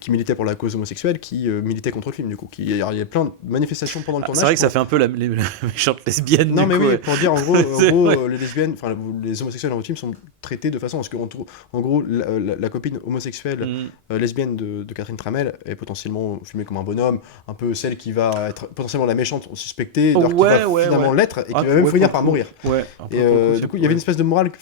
qui militaient pour la cause homosexuelle, qui militaient contre le film du coup. Il y a plein de manifestations pendant le tournage. C'est vrai que ça fait un peu la méchante lesbienne. Non mais oui, pour dire en gros les lesbiennes, enfin les homosexuels dans le film sont traités de façon à ce que en gros la copine homosexuelle lesbienne de Catherine Tramell est potentiellement filmée comme un bonhomme, un peu celle qui va être potentiellement la méchante suspectée, qui va finalement l'être et qui va même finir par mourir. Ouais, et du coup, il y avait une espèce de morale,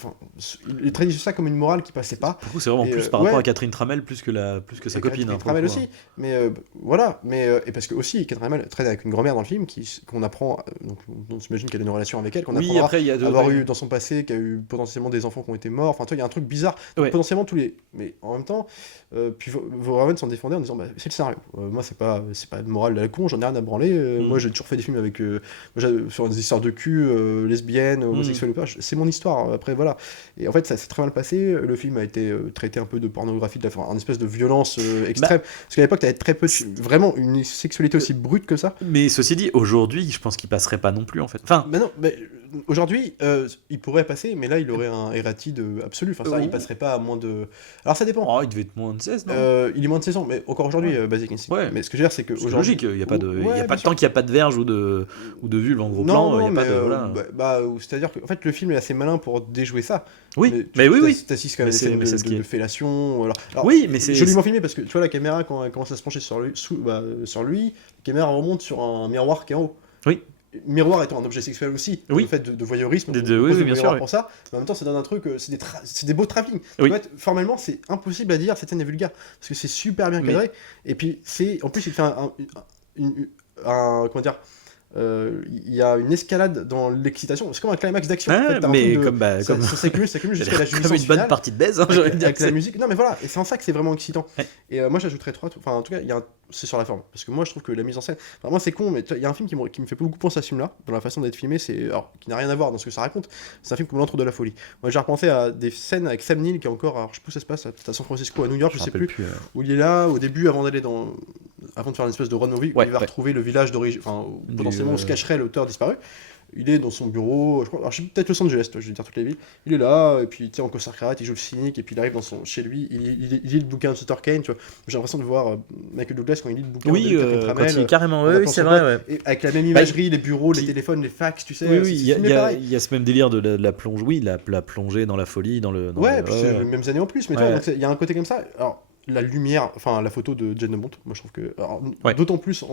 il traduisait ça comme une morale qui passait pas. Du coup, c'est vraiment plus par rapport à Catherine Tramell plus que sa copine. Catherine Tramell aussi, mais voilà, et parce que aussi Catherine Tramell traite avec une grand-mère dans le film qu'on apprend, donc on s'imagine qu'elle a une relation avec elle, qu'on apprend à avoir eu dans son passé, qui a eu potentiellement des enfants qui ont été morts. Enfin, toi, il y a un truc bizarre. Potentiellement mais en même temps, puis Verhoeven s'en défendait en disant, c'est le scénario. Moi, c'est pas de morale de la con, j'en ai rien à branler. Moi, j'ai toujours fait des films avec sur des histoires de cul, lesbiennes, homosexuel ou pas, c'est mon histoire. Après voilà, et en fait ça s'est très mal passé. Le film a été traité un peu de pornographie, une espèce de violence extrême, parce qu'à l'époque t'avais très peu vraiment une sexualité aussi brute que ça. Mais ceci dit, aujourd'hui je pense qu'il passerait pas non plus en fait. Non, mais aujourd'hui il pourrait passer, mais là il aurait un erratide absolu. Enfin ça il passerait pas à moins de. Alors ça dépend. Il devait être moins de 16, non il est moins de 16 ans, mais encore aujourd'hui Basic Instinct. Ouais. Mais ce que je veux dire c'est que c'est logique, il y a pas de tant qu'il y a pas de verge ou de vulve en gros plan, il y a pas de voilà. C'est-à-dire que en fait le film est assez malin pour déjouer ça. Oui, mais oui. T'assistes quand même à des scènes de fellation. Alors, oui, mais c'est joliment filmé parce que tu vois la caméra quand elle commence à se pencher sur lui, la caméra remonte sur un miroir qui est en haut. Oui. Miroir étant un objet sexuel aussi, le fait de voyeurisme, oui, bien sûr. Pour ça, mais en même temps ça donne un truc, c'est des beaux travelling. Oui. Formellement c'est impossible à dire cette scène est vulgaire parce que c'est super bien cadré. Et puis en plus il fait comment dire. Il y a une escalade dans l'excitation, c'est comme un climax d'action. Mais ça s'accumule jusqu'à la jouissance comme une bonne partie de baise, avec la musique. Non mais voilà, et c'est en ça que c'est vraiment excitant. Et moi j'ajouterais en tout cas c'est sur la forme, parce que moi je trouve que la mise en scène, moi c'est con, mais il y a un film qui me fait beaucoup penser à ce film-là, dans la façon d'être filmé, qui n'a rien à voir dans ce que ça raconte. C'est un film comme L'Antre de la Folie. Moi j'ai repensé à des scènes avec Sam Neill qui est encore, alors je sais plus où ça se passe, peut-être à San Francisco, à New York, je sais plus, où il est là au début avant de faire une espèce de road movie où il va retrouver le village d'origine, potentiellement où se cacherait l'auteur disparu. il est dans son bureau, alors je sais peut-être Los Angeles, toi, je vais dire toutes les villes, il est là, et puis en costard cravate, il joue le cynique, et puis il arrive chez lui, il lit le bouquin de Sutter Kane, tu vois. J'ai l'impression de voir Michael Douglas quand il lit le bouquin Oui, de quand il carrément, oui, c'est vrai, ouais. Et avec la même imagerie, les bureaux, les téléphones, les fax, tu sais. Oui, il y a ce même délire de la plonge, oui, la plongée dans la folie, dans le... Puis c'est les mêmes années en plus, mais tu vois, il y a un côté comme ça. Alors, la lumière, enfin la photo de Jane de Monte, moi je trouve que. Alors, d'autant plus sur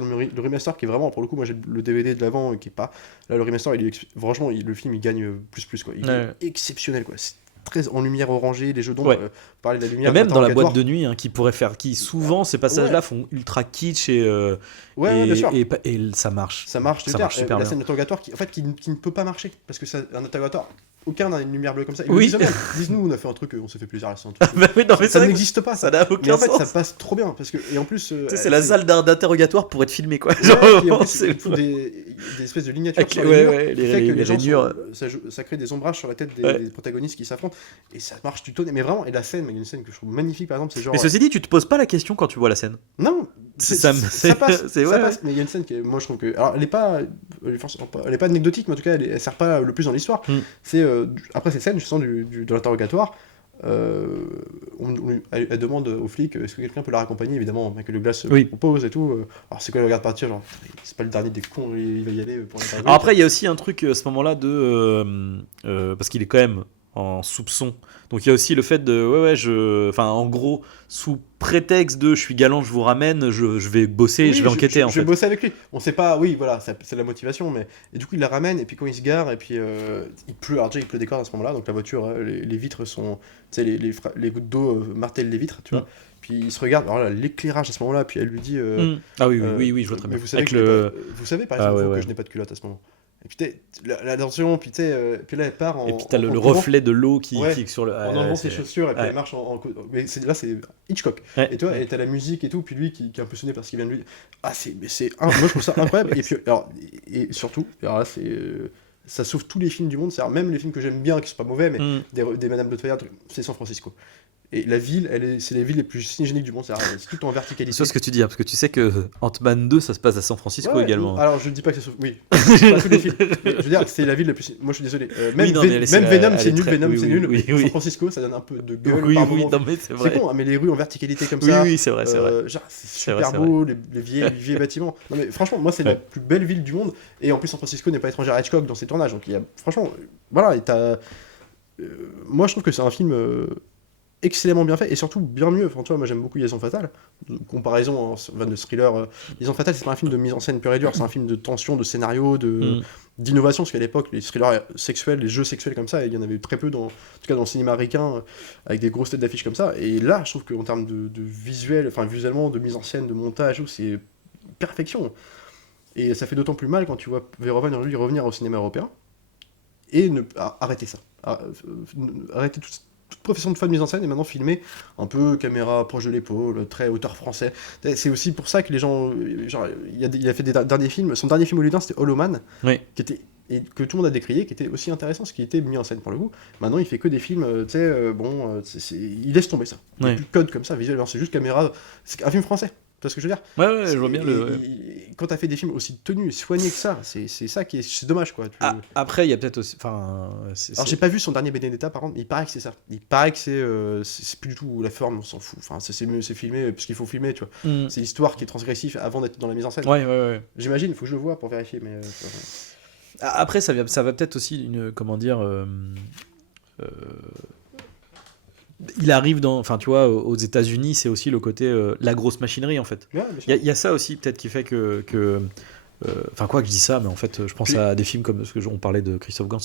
le remaster qui est vraiment, pour le coup, moi j'ai le DVD de l'avant qui est pas. Là, le remaster, franchement, le film il gagne plus quoi. Il est exceptionnel quoi. C'est très en lumière orangée, les jeux d'ombre, parler de la lumière. Et même dans la boîte de nuit, hein, qui souvent ces passages-là font ultra kitsch et bien sûr. Et ça marche. Ça marche super la bien. scène d'interrogatoire qui ne peut pas marcher parce que un interrogatoire. Aucun n'a une lumière bleue comme ça. Disent-nous, on a fait un truc, on s'est fait plaisir à la scène. Ça n'existe pas. Ça n'a aucun sens. Mais en fait, ça passe trop bien parce que et en plus, c'est la salle d'interrogatoire pour être filmé quoi. Et en plus, des espèces de lignatures sur les rainures. Ça crée des ombrages sur la tête des protagonistes qui s'affrontent et ça marche du tonnerre. Mais vraiment, et la scène, il y a une scène que je trouve magnifique par exemple, c'est genre. Mais ceci dit, tu te poses pas la question quand tu vois la scène. Non. Ça passe. Mais il y a une scène qui, moi je trouve que, alors elle est pas anecdotique, mais en tout cas elle sert pas le plus dans l'histoire. C'est après cette scène, je sens de l'interrogatoire. Elle demande aux flics est-ce que quelqu'un peut la raccompagner, évidemment Michael Douglas propose et tout. Alors c'est quoi, il regarde partir, genre c'est pas le dernier des cons, il va y aller pour l'interview. Alors après il y a aussi un truc à ce moment-là parce qu'il est quand même en soupçon. Donc il y a aussi le fait de en gros sous prétexte de je suis galant, je vous ramène, je vais bosser, je vais enquêter en fait. Je vais bosser avec lui. On sait pas, c'est la motivation, mais et du coup il la ramène et puis quand il se gare et puis il pleut. Alors déjà il pleut des cordes à ce moment-là, donc la voiture, les vitres sont, tu sais les gouttes d'eau martellent les vitres, tu vois. Puis il se regarde, alors là l'éclairage à ce moment-là, puis elle lui dit ah oui, je vois très bien. Vous savez vous savez par exemple que je n'ai pas de culotte à ce moment. Et puis la tension, puis là elle part en. Et puis t'as le reflet de l'eau qui fixe sur le. En enlevant ses chaussures, et puis elle marche mais là c'est Hitchcock. Et toi, et t'as la musique et tout, puis lui qui est impressionné par ce qu'il vient de lui. Moi je trouve ça incroyable. Et puis et surtout, alors là ça sauve tous les films du monde, c'est-à-dire même les films que j'aime bien, qui sont pas mauvais, mais des Madame Doubtfire, c'est San Francisco. Et la ville, c'est les villes les plus cinégéniques du monde, c'est tout en verticalité. C'est ce que tu dis, parce que tu sais que Ant-Man 2, ça se passe à San Francisco également. Alors je ne dis pas que c'est oui, pas tous les films. Mais je veux dire, c'est la ville la plus. Moi je suis désolé. Même Venom, c'est nul. Venom, c'est nul. San Francisco, ça donne un peu de gueule. C'est vrai. C'est con, mais les rues en verticalité comme ça. Oui, c'est vrai. Genre, c'est super beau, les vieilles bâtiments. Non mais franchement, moi c'est la plus belle ville du monde. Et en plus, San Francisco n'est pas étrangère à Hitchcock dans ses tournages. Donc franchement, voilà. Moi je trouve que c'est un film excellemment bien fait et surtout bien mieux. Enfin, tu vois, moi j'aime beaucoup Liaison Fatale. Comparaison de thriller, Liaison Fatale, c'est pas un film de mise en scène pure et dure, c'est un film de tension, de scénario, d'innovation, parce qu'à l'époque les thrillers sexuels, les jeux sexuels comme ça, il y en avait eu très peu en tout cas dans le cinéma américain, avec des grosses têtes d'affiche comme ça. Et là, je trouve qu'en termes de visuel, enfin visuellement, de mise en scène, de montage, c'est perfection. Et ça fait d'autant plus mal quand tu vois Verhoeven revenir au cinéma européen et arrêter ça, arrêter toute profession de fan de mise en scène et maintenant filmer un peu caméra proche de l'épaule, très auteur français. C'est aussi pour ça que les gens, genre, il a fait des derniers films. Son dernier film hollywoodien, c'était Hollow Man, qui était, et que tout le monde a décrié, qui était aussi intéressant, ce qui était mis en scène pour le coup. Maintenant, il fait que des films, tu sais, il laisse tomber ça. Il n'y a plus de code comme ça visuellement, c'est juste caméra. C'est un film français. Tu vois ce que je veux dire ? Ouais, je vois bien quand t'as fait des films aussi tenus et soignés que ça, c'est ça qui est, c'est dommage quoi. Après, il y a peut-être aussi, alors j'ai pas vu son dernier Benedetta par contre, mais il paraît que c'est ça. Il paraît que c'est plus du tout la forme, on s'en fout. Enfin, c'est filmé parce qu'il faut filmer, tu vois. C'est l'histoire qui est transgressive avant d'être dans la mise en scène. Ouais. J'imagine, il faut que je le voie pour vérifier, mais. Après, ça va peut-être aussi il arrive tu vois, aux États-Unis, c'est aussi le côté la grosse machinerie en fait. Il y a ça aussi peut-être qui fait que quoi que je dis ça, mais en fait je pense à des films comme ce que on parlait de Christophe Gans,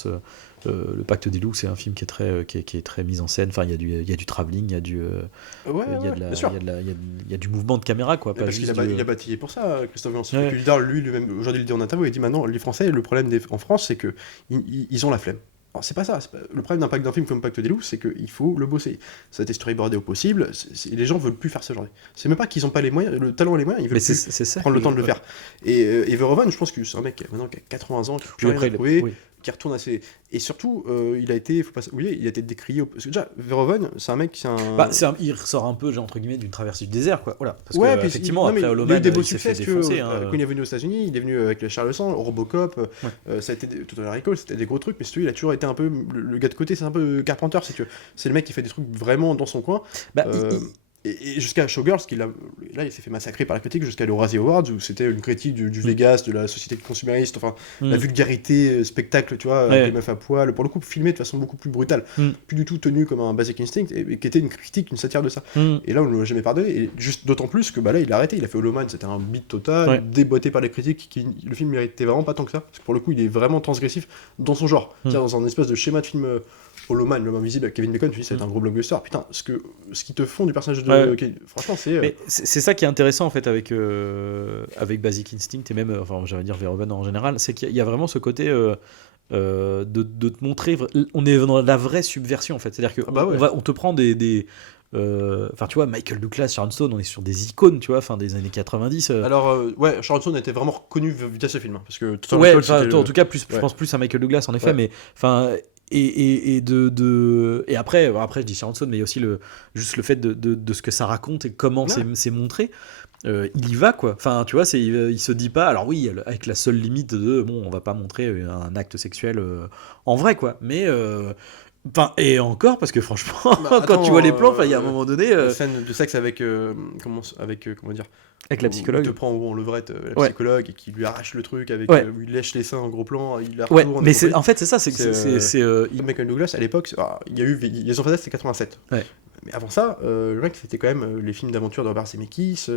Le Pacte des loups, c'est un film qui est très mis en scène. Enfin, il y a du travelling, il y a du il y a du mouvement de caméra quoi. Parce qu'il a bâtillé pour ça, Christophe Gans. Lui-même aujourd'hui il dit en interview, il dit maintenant les Français, le problème en France, c'est que ils ont la flemme. Alors, c'est pas ça. Le problème d'un film comme Pacte des loups, c'est qu'il faut le bosser. Ça a été storyboardé au possible. Les gens veulent plus faire ça aujourd'hui. C'est même pas qu'ils ont pas les moyens, le talent et les moyens, ils veulent plus prendre le temps de le faire. Et Verhoeven, je pense que c'est un mec qui a 80 ans, qui n'a plus rien à prouver. qui retourne assez. Et surtout, il a été, faut pas oublier, il a été décrié. Parce que déjà, Verhoeven, c'est un mec qui il ressort un peu, genre, entre guillemets, d'une traversée du désert, quoi. Voilà. Parce ouais, que, puis effectivement, il y après a Hollow eu des beaux il s'est fait succès. défoncer. Quand il est venu aux États-Unis, il est venu avec les Charles Sang, Robocop, ça a été Total Recall, c'était des gros trucs, mais celui, il a toujours été un peu le gars de côté, c'est un peu Carpenter, si tu veux. C'est le mec qui fait des trucs vraiment dans son coin. Et jusqu'à Showgirls, là il s'est fait massacrer par la critique, jusqu'à le Razzie Awards, où c'était une critique du Vegas, de la société consumériste, enfin la vulgarité, spectacle, tu vois, avec les meufs à poil, pour le coup filmé de façon beaucoup plus brutale, plus du tout tenu comme un Basic Instinct, et qui était une critique, une satire de ça. Et là on ne l'a jamais pardonné, et juste d'autant plus que là il a arrêté, il a fait Hollow Man, c'était un beat total, déboîté par les critiques, le film méritait vraiment pas tant que ça, parce que pour le coup il est vraiment transgressif dans son genre, c'est-à-dire dans un espèce de schéma de film. Hollow Man, l'homme invisible avec Kevin Bacon, tu dis c'est un gros blockbuster. Putain, ce qu'ils te font du personnage de franchement, c'est. Mais c'est ça qui est intéressant en fait avec Basic Instinct et même, enfin, j'allais dire Verhoeven en général, c'est qu'il y a vraiment ce côté de te montrer. On est dans la vraie subversion en fait. C'est-à-dire que on te prend des enfin tu vois, Michael Douglas, Sharon Stone, on est sur des icônes, tu vois, fin des années 90. Alors Sharon Stone était vraiment reconnu via ce film, parce que en tout cas je pense plus à Michael Douglas en effet, mais enfin. Et après je dis Sharon Stone, mais il y a aussi juste le fait de ce que ça raconte et comment c'est montré. Il y va quoi, enfin tu vois, il se dit pas, alors oui, avec la seule limite de on va pas montrer un acte sexuel en vrai quoi, mais et encore, parce que franchement, quand tu vois les plans, il y a un moment donné. Scène de sexe avec. Comment dire. Avec la psychologue. Il te prend en levrette la psychologue et qui lui arrache le truc, où il lèche les seins en gros plan, il la retourne. Mais en fait, c'est ça, c'est Michael Douglas, à l'époque, il y a eu. Les Enfants c'était 87. Ouais. Mais avant ça, le mec, c'était quand même les films d'aventure de Robert Zemeckis,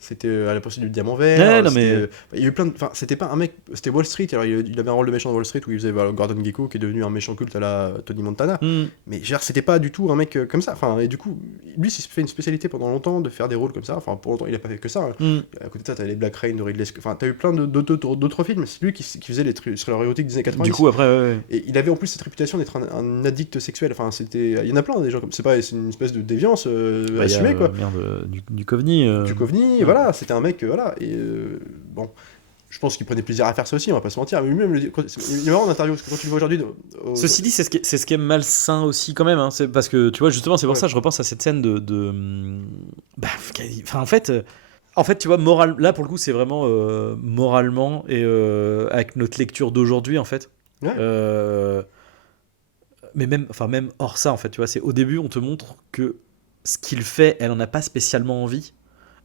c'était à la poursuite du diamant vert. Il y a eu plein de. Enfin, c'était pas un mec. C'était Wall Street, alors il avait un rôle de méchant dans Wall Street où il faisait Gordon Gekko, qui est devenu un méchant culte à la Tony Montana. Mais genre, c'était pas du tout un mec comme ça. Enfin, et du coup, lui, il s'est fait une spécialité pendant longtemps de faire des rôles comme ça. Enfin, pour longtemps, il a pas fait que ça. À côté de ça, t'as les Black Rain de Ridley Scott. Enfin, t'as eu plein d'autres films. C'est lui qui faisait les thrillers érotiques des années 90. Du coup, après, Et il avait en plus cette réputation d'être un addict sexuel. Enfin, il y en a plein des gens comme. C'est une espèce de déviance. Assumé quoi. Du Coveney. Du Coveney, voilà, c'était un mec, voilà, et bon, je pense qu'il prenait plaisir à faire ça aussi, on va pas se mentir, mais lui-même, il est marrant en interview, parce que quand tu le vois aujourd'hui. Ceci dit, c'est ce qui est malsain aussi quand même, hein, c'est parce que tu vois, justement, c'est pour ça que je repense à cette scène en fait, tu vois, là pour le coup, c'est vraiment moralement et avec notre lecture d'aujourd'hui, en fait. Mais même hors ça, en fait, tu vois, c'est au début, on te montre que ce qu'il fait, elle en a pas spécialement envie.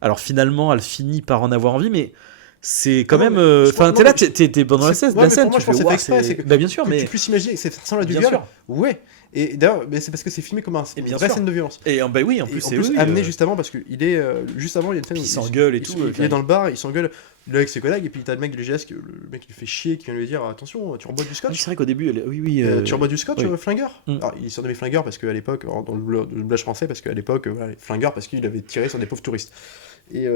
Alors finalement, elle finit par en avoir envie, mais c'est quand même. Enfin, t'es là, t'es pendant la scène, tu fais exprès. Bien sûr, mais tu puisses imaginer que ça ressemble à du viol. Ouais. Et d'ailleurs, c'est parce que c'est filmé comme une vraie scène de violence. Et oui, en plus, c'est amené juste avant, parce que juste avant, il y a une scène où il s'engueule et tout. Il est dans le bar, il s'engueule. Là avec ses collègues, et puis t'as le mec du GS, le mec qui lui fait chier, qui vient lui dire attention, tu rebois du scotch. C'est vrai qu'au début, tu rebois du scotch, flingueur. Alors il s'en nommé flingueur parce qu'à l'époque, dans le doublage français, parce qu'à l'époque, flingueur parce qu'il avait tiré sur des pauvres touristes. Et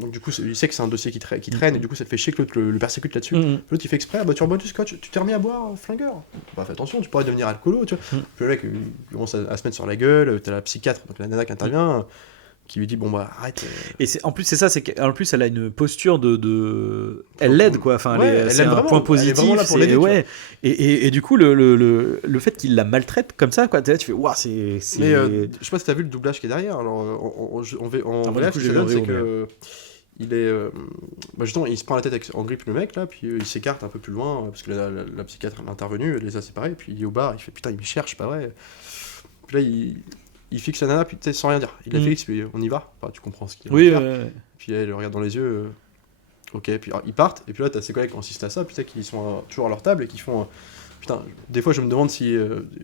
donc du coup, il sait que c'est un dossier qui traîne, et du coup ça te fait chier que l'autre le persécute là-dessus. L'autre il fait exprès, tu rebois du scotch, tu t'es remis à boire, flingueur. Bah fais attention, tu pourrais devenir alcoolo, tu vois. Puis le mec il commence à se mettre sur la gueule, t'as la psychiatre, donc la nana qui intervient. Qui lui dit bon bah arrête. Et en plus c'est ça, c'est qu'en plus elle a une posture elle l'aide quoi, enfin c'est un point positif, et du coup le fait qu'il la maltraite comme ça quoi, tu fais waouh, c'est mais je sais pas si t'as vu le doublage qui est derrière, alors en VF c'est que il est justement il se prend la tête en grippe le mec là, puis il s'écarte un peu plus loin parce que la psychiatre est intervenue, elle les a séparés, puis il est au bar, il fait putain il me cherche, pas vrai. Puis là il fixe la nana, puis sans rien dire. Il la fixe, puis on y va. Enfin, tu comprends ce qu'il veut faire. Puis elle le regarde dans les yeux. Ok, puis ils partent. Et puis là, t'as ses collègues qui insistent à ça, puis qui sont toujours à leur table et qui font. Putain, des fois, je me demande si,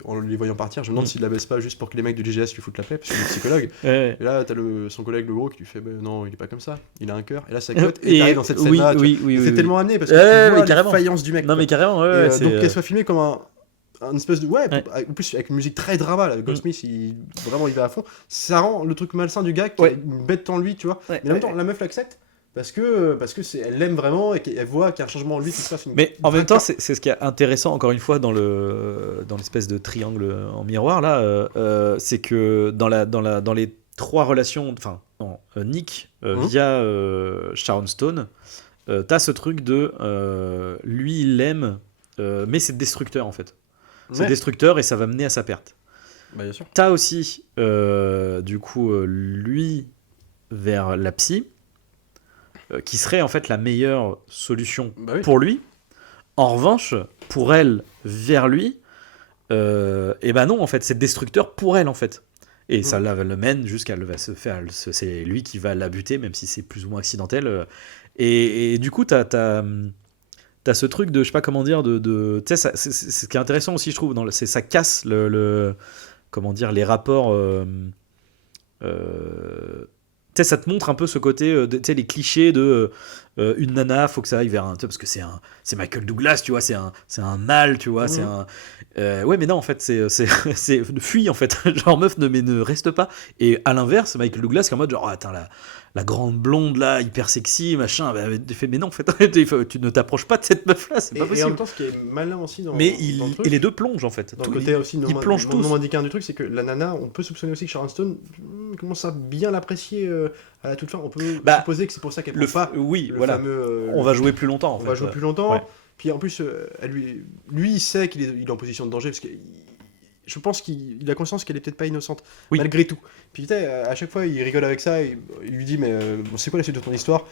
en les voyant partir, je me demande s'ils la baissent pas juste pour que les mecs du GGS lui foutent la paix, parce qu'il est psychologue. Et là, t'as son collègue le gros qui lui fait non, il est pas comme ça, il a un cœur. Et là, ça cote. Et t'arrives dans cette scène-là. C'est tellement amené parce que tu vois la faïence du mec. Non, mais carrément, donc qu'elle soit filmée comme un espèce de en plus avec une musique très drama là, Goldsmith il va à fond, ça rend le truc malsain du gars qui a une bête en lui, tu vois, mais en même temps la meuf l'accepte parce que elle l'aime vraiment et qu'elle voit qu'il y a un changement en lui qui se passe. Mais en même temps c'est ce qui est intéressant encore une fois dans l'espèce de triangle en miroir là, c'est que dans les trois relations, enfin Nick via Sharon Stone, t'as ce truc de lui il l'aime mais c'est destructeur en fait. C'est Ouais. destructeur et ça va mener à sa perte. Bah, bien sûr. T'as aussi, du coup, lui vers la psy, qui serait en fait la meilleure solution Bah oui. pour lui. En revanche, pour elle, vers lui, et ben non, en fait, c'est destructeur pour elle, en fait. Et ça le mène jusqu'à elle va se faire. C'est lui qui va la buter, même si c'est plus ou moins accidentel. Et du coup, t'as ce truc de, je sais pas comment dire, tu sais, c'est ce qui est intéressant aussi, je trouve, ça casse comment dire, les rapports. Tu sais, ça te montre un peu ce côté, tu sais, les clichés de une nana, faut que ça aille vers un, tu sais, parce que c'est Michael Douglas, tu vois, c'est un mâle, tu vois, c'est un, ouais, mais non, en fait, c'est fuis en fait, genre meuf, ne reste pas. Et à l'inverse, Michael Douglas qui est en mode genre, oh, attends, la grande blonde là, hyper sexy, machin, bah, mais non, en fait, tu ne t'approches pas de cette meuf là, c'est pas Et en possible. même temps, ce qui est malin aussi dans, Mais dans le truc, et les deux plongent en fait. dans Tout- le côté aussi ils plongent tous. non indiqué du truc, c'est que la nana, on peut soupçonner aussi que Sharon Stone commence à bien l'apprécier à la toute fin. On peut supposer que c'est pour ça qu'elle prend pas oui, le voilà. fameux. On va jouer plus longtemps en on fait. va jouer plus longtemps. Ouais. Puis en plus, lui, il sait qu'il est en position de danger parce que je pense qu'il a conscience qu'elle est peut-être pas innocente, Oui. malgré tout. Puis putain, à chaque fois, il rigole avec ça, il lui dit mais c'est quoi la suite de ton histoire?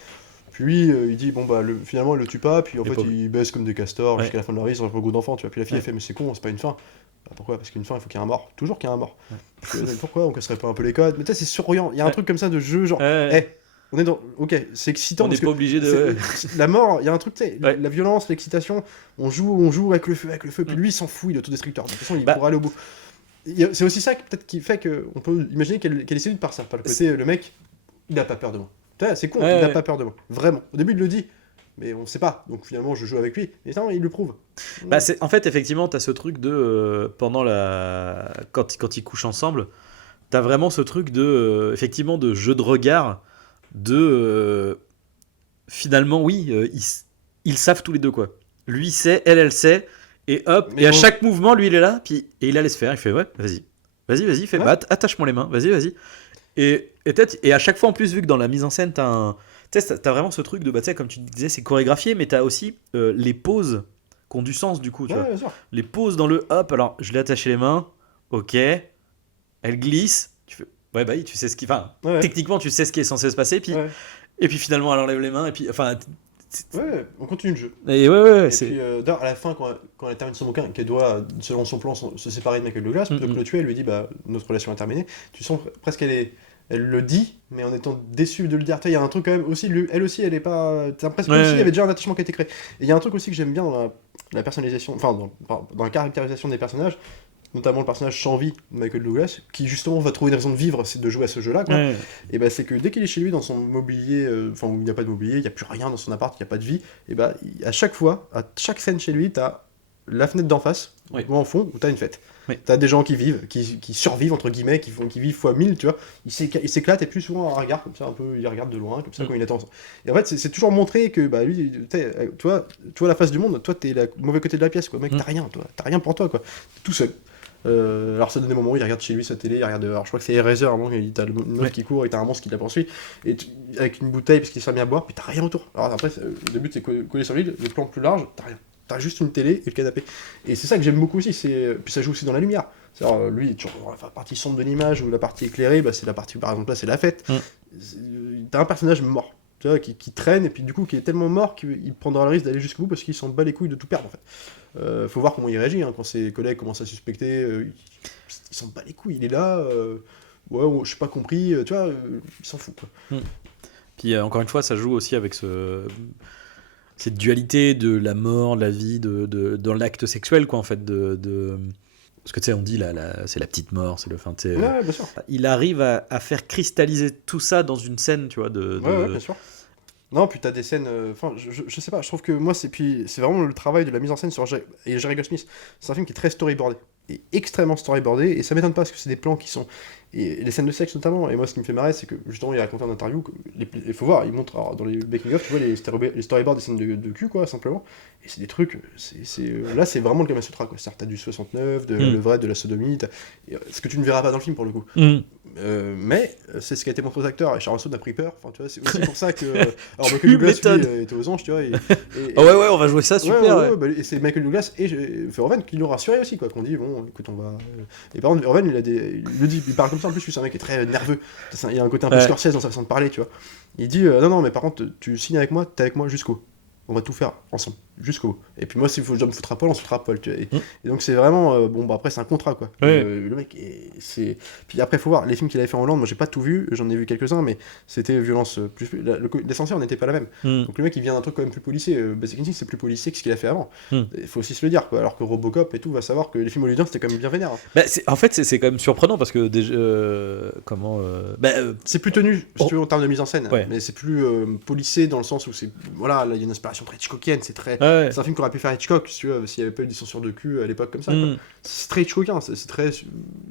Puis lui, il dit bon bah finalement elle le tue pas, puis en Les fait pauvres. il baisse comme des castors Ouais. jusqu'à la fin de leur vie sans goût d'enfant, tu vois. Puis la fille Ouais. elle fait mais c'est con, c'est pas une fin. Bah, pourquoi? Parce qu'une fin il faut qu'il y ait un mort, toujours qu'il y ait un mort. Ouais. Puis, pourquoi on casserait pas un peu les codes? Mais tu sais c'est souriant, il y a un Ouais. truc comme ça de jeu genre Ouais. on est dans ok, c'est excitant On n'est parce pas que obligé de. la mort, il y a un truc, tu sais, Ouais. la violence, l'excitation, on joue avec le feu, puis lui il s'en fout, il est autodestructeur. De toute façon, il Bah. pourra aller au bout. C'est aussi ça peut-être qui fait qu'on peut imaginer qu'elle est séduite par ça, par le côté le mec, il a pas peur de moi. Tu vois, c'est con, Ouais, il a ouais. pas peur de moi, vraiment. Au début il le dit, mais on sait pas. Donc finalement je joue avec lui, et non, il le prouve. Bah, en fait, effectivement, t'as ce truc de pendant quand ils couchent ensemble, t'as vraiment ce truc de effectivement de jeu de regard, de finalement oui, ils savent tous les deux quoi. Lui sait, elle sait, et hop, Mais et à bon. chaque mouvement, lui il est là, puis et il la laisse faire, il fait ouais, vas-y, fais, Ouais. bah, attache-moi les mains, vas-y. Et à chaque fois en plus, vu que dans la mise en scène, tu sais, t'as vraiment ce truc de, bah, tu sais, comme tu disais, c'est chorégraphié, mais t'as aussi les pauses qui ont du sens du coup, tu Ouais, vois. bien sûr. Les pauses dans le hop, alors je l'ai attaché les mains, ok, elle glisse, tu fais, ouais, bah oui, tu sais ce qui. Enfin, Ouais. techniquement, tu sais ce qui est censé se passer, puis, Ouais. et puis finalement, elle enlève les mains, et puis, enfin. Ouais, on continue le jeu. Et ouais, Et c'est. puis d'ailleurs, à la fin, quand elle termine son bouquin, qu'elle doit, selon son plan, se séparer de Michael Douglas, plutôt que de le tuer, elle lui dit bah notre relation est terminée. Tu sens presque elle le dit, mais en étant déçue de le dire. Tu sais, il y a un truc quand même aussi, elle aussi, elle est pas. T'as l'impression Ouais, aussi, il ouais. y avait déjà un attachement qui a été créé. Et il y a un truc aussi que j'aime bien dans la personnalisation, enfin dans la caractérisation des personnages, notamment le personnage sans vie de Michael Douglas, qui justement va trouver une raison de vivre, c'est de jouer à ce jeu-là, quoi. Ouais. Et bah c'est que dès qu'il est chez lui dans son mobilier, enfin où il n'y a pas de mobilier, il n'y a plus rien dans son appart, il n'y a pas de vie, et bah à chaque fois, à chaque scène chez lui, t'as la fenêtre d'en face, Oui. ou en fond, où t'as une fête. Oui. T'as des gens qui vivent, qui survivent entre guillemets, qui vivent fois 1000, tu vois, ils s'éclatent et plus souvent un regard comme ça, un peu, il regarde de loin, comme ça, quand il attend. Et en fait, c'est toujours montré que bah lui, tu vois la face du monde, toi t'es le mauvais côté de la pièce, quoi, mec, t'as rien pour toi, quoi, t'es tout seul. Alors ça donne des moments où il regarde chez lui sa télé, il regarde, alors je crois que c'est Eraser, à un moment, t'as le meuf Ouais. qui court et t'as un monstre qui la poursuit, et avec une bouteille parce qu'il s'est mis à boire, puis t'as rien autour. Alors après, le début c'est collé sur lui, le plan plus large, t'as rien. T'as juste une télé et le canapé. Et c'est ça que j'aime beaucoup aussi, puis ça joue aussi dans la lumière. C'est-à-dire, lui, dans la partie sombre de l'image ou la partie éclairée, bah, c'est la partie, par exemple là, c'est la fête. T'as un personnage mort. Tu vois, qui traîne et puis du coup qui est tellement mort qu'il prendra le risque d'aller jusqu'au bout parce qu'il s'en bat les couilles de tout perdre en fait. Faut voir comment il réagit, hein, quand ses collègues commencent à suspecter, il s'en bat les couilles, il est là, ouais, je suis pas compris, tu vois, il s'en fout quoi. Puis encore une fois, ça joue aussi avec cette dualité de la mort, de la vie, dans l'acte sexuel, quoi, en fait. Parce que tu sais, on dit c'est la petite mort, c'est le fin. Ouais, bien sûr. Il arrive à faire cristalliser tout ça dans une scène, tu vois. Ouais, bien sûr. Non, puis t'as des scènes. Enfin, je sais pas, je trouve que moi, c'est vraiment le travail de la mise en scène sur Jerry Goldsmith. C'est un film qui est très storyboardé. Et extrêmement storyboardé. Et ça m'étonne pas parce que c'est des plans qui sont. Et les scènes de sexe notamment. Et moi, ce qui me fait marrer, c'est que justement, il raconte en interview. Il faut voir, il montre. Alors, dans les making-of, tu vois les storyboards des scènes de cul, quoi, simplement. Et c'est des trucs. Là, c'est vraiment le Kama Sutra, quoi. C'est-à-dire, t'as du 69, le vrai, de la sodomie. Ce que tu ne verras pas dans le film pour le coup. Mais c'est ce qui a été montré aux acteurs, et Sharon Stone a pris peur. Enfin, tu vois, c'est aussi pour ça que. Alors, Michael Douglas, lui, était aux anges, tu vois. Ouais, on va jouer ça, super. Ouais. Bah, et c'est Michael Douglas et Verhoeven qui l'ont rassuré aussi, quoi. Qu'on dit, bon, écoute, on va. Et par contre, Verhoeven, il le dit, il parle comme ça, en plus, c'est un mec qui est très nerveux. Il y a un côté un peu Scorsese dans sa façon de parler, tu vois. Il dit, non, mais par contre, tu signes avec moi, t'es avec moi jusqu'au. On va tout faire ensemble, jusqu'au bout. Et puis moi, s'il faut que je me foutre à poil, on se foutra à poil. Tu vois. Et donc c'est vraiment... bon, bah après, c'est un contrat, quoi. Le mec, c'est... Puis après, il faut voir, les films qu'il avait fait en Hollande, moi j'ai pas tout vu, j'en ai vu quelques-uns, mais c'était violence plus... L'essentiel n'était pas la même. Donc le mec, il vient d'un truc quand même plus policier. Basic Instinct, c'est plus policier que ce qu'il a fait avant. Il faut aussi se le dire, quoi. Alors que Robocop et tout, va savoir que les films hollywoodiens, c'était quand même bien vénère. Bah, en fait, c'est quand même surprenant, parce que déjà... c'est plus tenu, si tu veux, en termes de mise en scène. Mais c'est plus policier dans le sens où c'est... Voilà, là, il y a une inspiration très Hitchcockienne, c'est très... C'est un film qu'aurait pu faire Hitchcock, si tu veux, s'il n'y avait pas eu des censures de cul à l'époque comme ça. C'est très Hitchcockien, c'est très...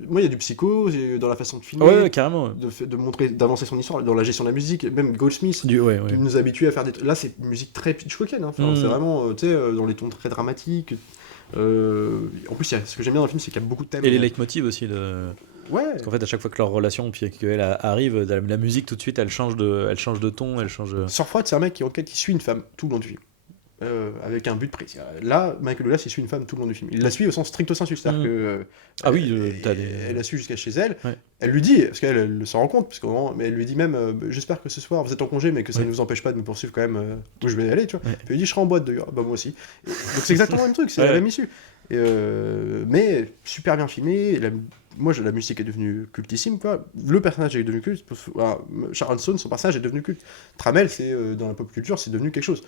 Moi, il y a du psycho dans la façon de filmer, carrément. De montrer, d'avancer son histoire, dans la gestion de la musique, même Goldsmith, qui nous habitue à faire des... Là, c'est une musique très Hitchcockienne, hein. Enfin, c'est vraiment, tu sais, dans les tons très dramatiques. En plus, ce que j'aime bien dans le film, c'est qu'il y a beaucoup de thèmes. Et les leitmotivs aussi, Ouais. Parce qu'en fait, à chaque fois que leur relation, puis qu'elle arrive, la musique tout de suite, elle change de ton, elle change. Surfroid, c'est un mec qui suit une femme tout le long du film, avec un but précis. Là, Michael Douglas, il suit une femme tout le long du film. Il la suit au sens stricto sensu, c'est-à-dire que. Elle la suit jusqu'à chez elle. Ouais. Elle lui dit, parce qu'elle s'en rend compte, mais elle lui dit même, j'espère que ce soir vous êtes en congé, mais que ça ne vous empêche pas de me poursuivre quand même où je vais aller, tu vois. Puis il dit, je serai en boîte d'ailleurs. Bah moi aussi. Donc c'est exactement le même truc, c'est la même issue. Mais super bien filmé. Moi, la musique est devenue cultissime, quoi. Le personnage est devenu culte. Sharon Stone, son personnage est devenu culte. Tramel, dans la pop culture, c'est devenu quelque chose.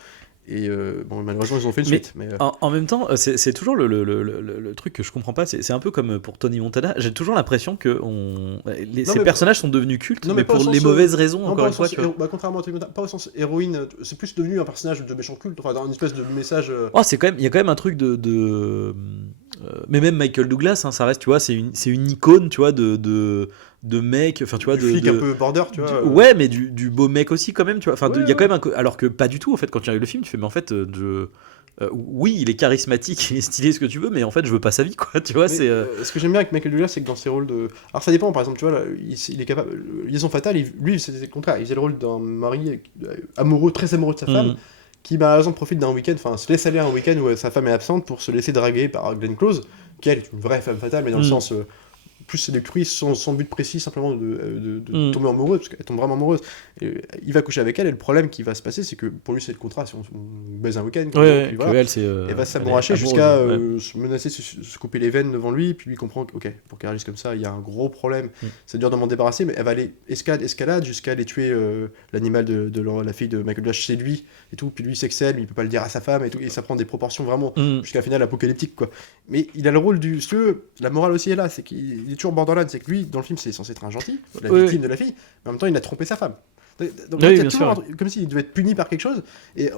Et bon, malheureusement, ils ont fait une suite. Mais en même temps, c'est toujours le truc que je comprends pas. C'est un peu comme pour Tony Montana. J'ai toujours l'impression que ces personnages sont devenus cultes, mais pour les mauvaises raisons, encore une fois. Contrairement à Tony Montana, pas au sens héroïne, c'est plus devenu un personnage de méchant culte, enfin, dans une espèce de message. Il y a quand même un truc mais même Michael Douglas, hein, ça reste, tu vois, c'est une icône, tu vois, de mec, enfin, tu vois, de flic un peu border, tu vois. Ouais, mais du beau mec aussi, quand même, tu vois. Enfin, il y a quand même alors que pas du tout, en fait, quand tu regardes le film, tu fais, mais en fait, oui, il est charismatique, il est stylé, ce que tu veux, mais en fait, je veux pas sa vie, quoi, tu vois. Ce que j'aime bien avec Michael Douglas, c'est que dans ses rôles de. Alors, ça dépend, par exemple, tu vois, là, il est capable. Liaison fatale, lui, c'était le contraire. Il faisait le rôle d'un mari amoureux, très amoureux de sa femme. Qui par exemple profite d'un week-end, enfin se laisse aller un week-end où sa femme est absente pour se laisser draguer par Glenn Close, qui elle est une vraie femme fatale, mais dans le sens plus séductrice, sans but précis, simplement de tomber amoureuse, parce qu'elle tombe vraiment amoureuse. Et, il va coucher avec elle, et le problème qui va se passer, c'est que pour lui c'est le contrat, si on baise un week-end, elle va s'amouracher jusqu'à se menacer, se couper les veines devant lui, puis lui comprend que, ok, pour qu'elle réagisse comme ça, il y a un gros problème, c'est dur de m'en débarrasser, mais elle va aller escalade jusqu'à aller tuer l'animal de la fille de Michael Douglas chez lui, et tout, puis lui s'excelle, mais il peut pas le dire à sa femme, et tout, et ça prend des proportions vraiment jusqu'à un final apocalyptique, quoi. Mais il a le rôle du... La morale aussi est là, c'est qu'il est toujours borderline, c'est que lui, dans le film, c'est censé être un gentil, la victime de la fille, mais en même temps, il a trompé sa femme. Donc il y a toujours comme s'il devait être puni par quelque chose. Et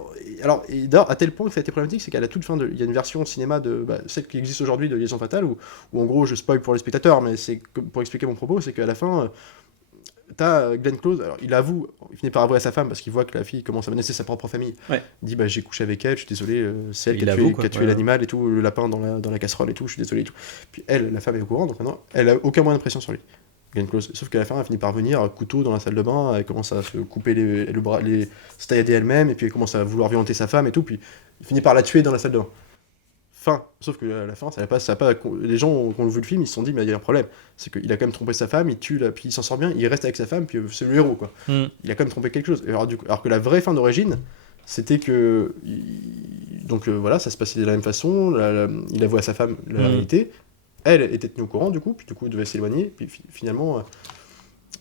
d'ailleurs, à tel point que ça a été problématique, c'est qu'à la toute fin, il y a une version cinéma de celle qui existe aujourd'hui de Liaison fatale, où en gros, je spoil pour les spectateurs, mais c'est pour expliquer mon propos, c'est qu'à la fin... T'as Glenn Close, alors il finit par avouer à sa femme parce qu'il voit que la fille commence à menacer sa propre famille. Il dit j'ai couché avec elle, je suis désolé, c'est elle qui a tué l'animal et tout, le lapin dans la casserole et tout, je suis désolé et tout. Puis elle, la femme est au courant, donc maintenant elle a aucun moyen de pression sur lui. Glenn Close. Sauf qu'à la fin elle finit par venir, couteau dans la salle de bain, elle commence à se couper se taillader elle-même, et puis elle commence à vouloir violenter sa femme et tout, puis il finit par la tuer dans la salle de bain. Fin. Sauf que à la fin, ça pas, les gens qui ont vu le film, ils se sont dit, mais il y a un problème. C'est qu'il a quand même trompé sa femme, il tue, puis il s'en sort bien, il reste avec sa femme, puis c'est le héros, quoi. Il a quand même trompé quelque chose. Alors que la vraie fin d'origine, c'était que. Donc voilà, ça se passait de la même façon, il avoue à sa femme la réalité. Elle était tenue au courant, du coup, il devait s'éloigner, puis finalement.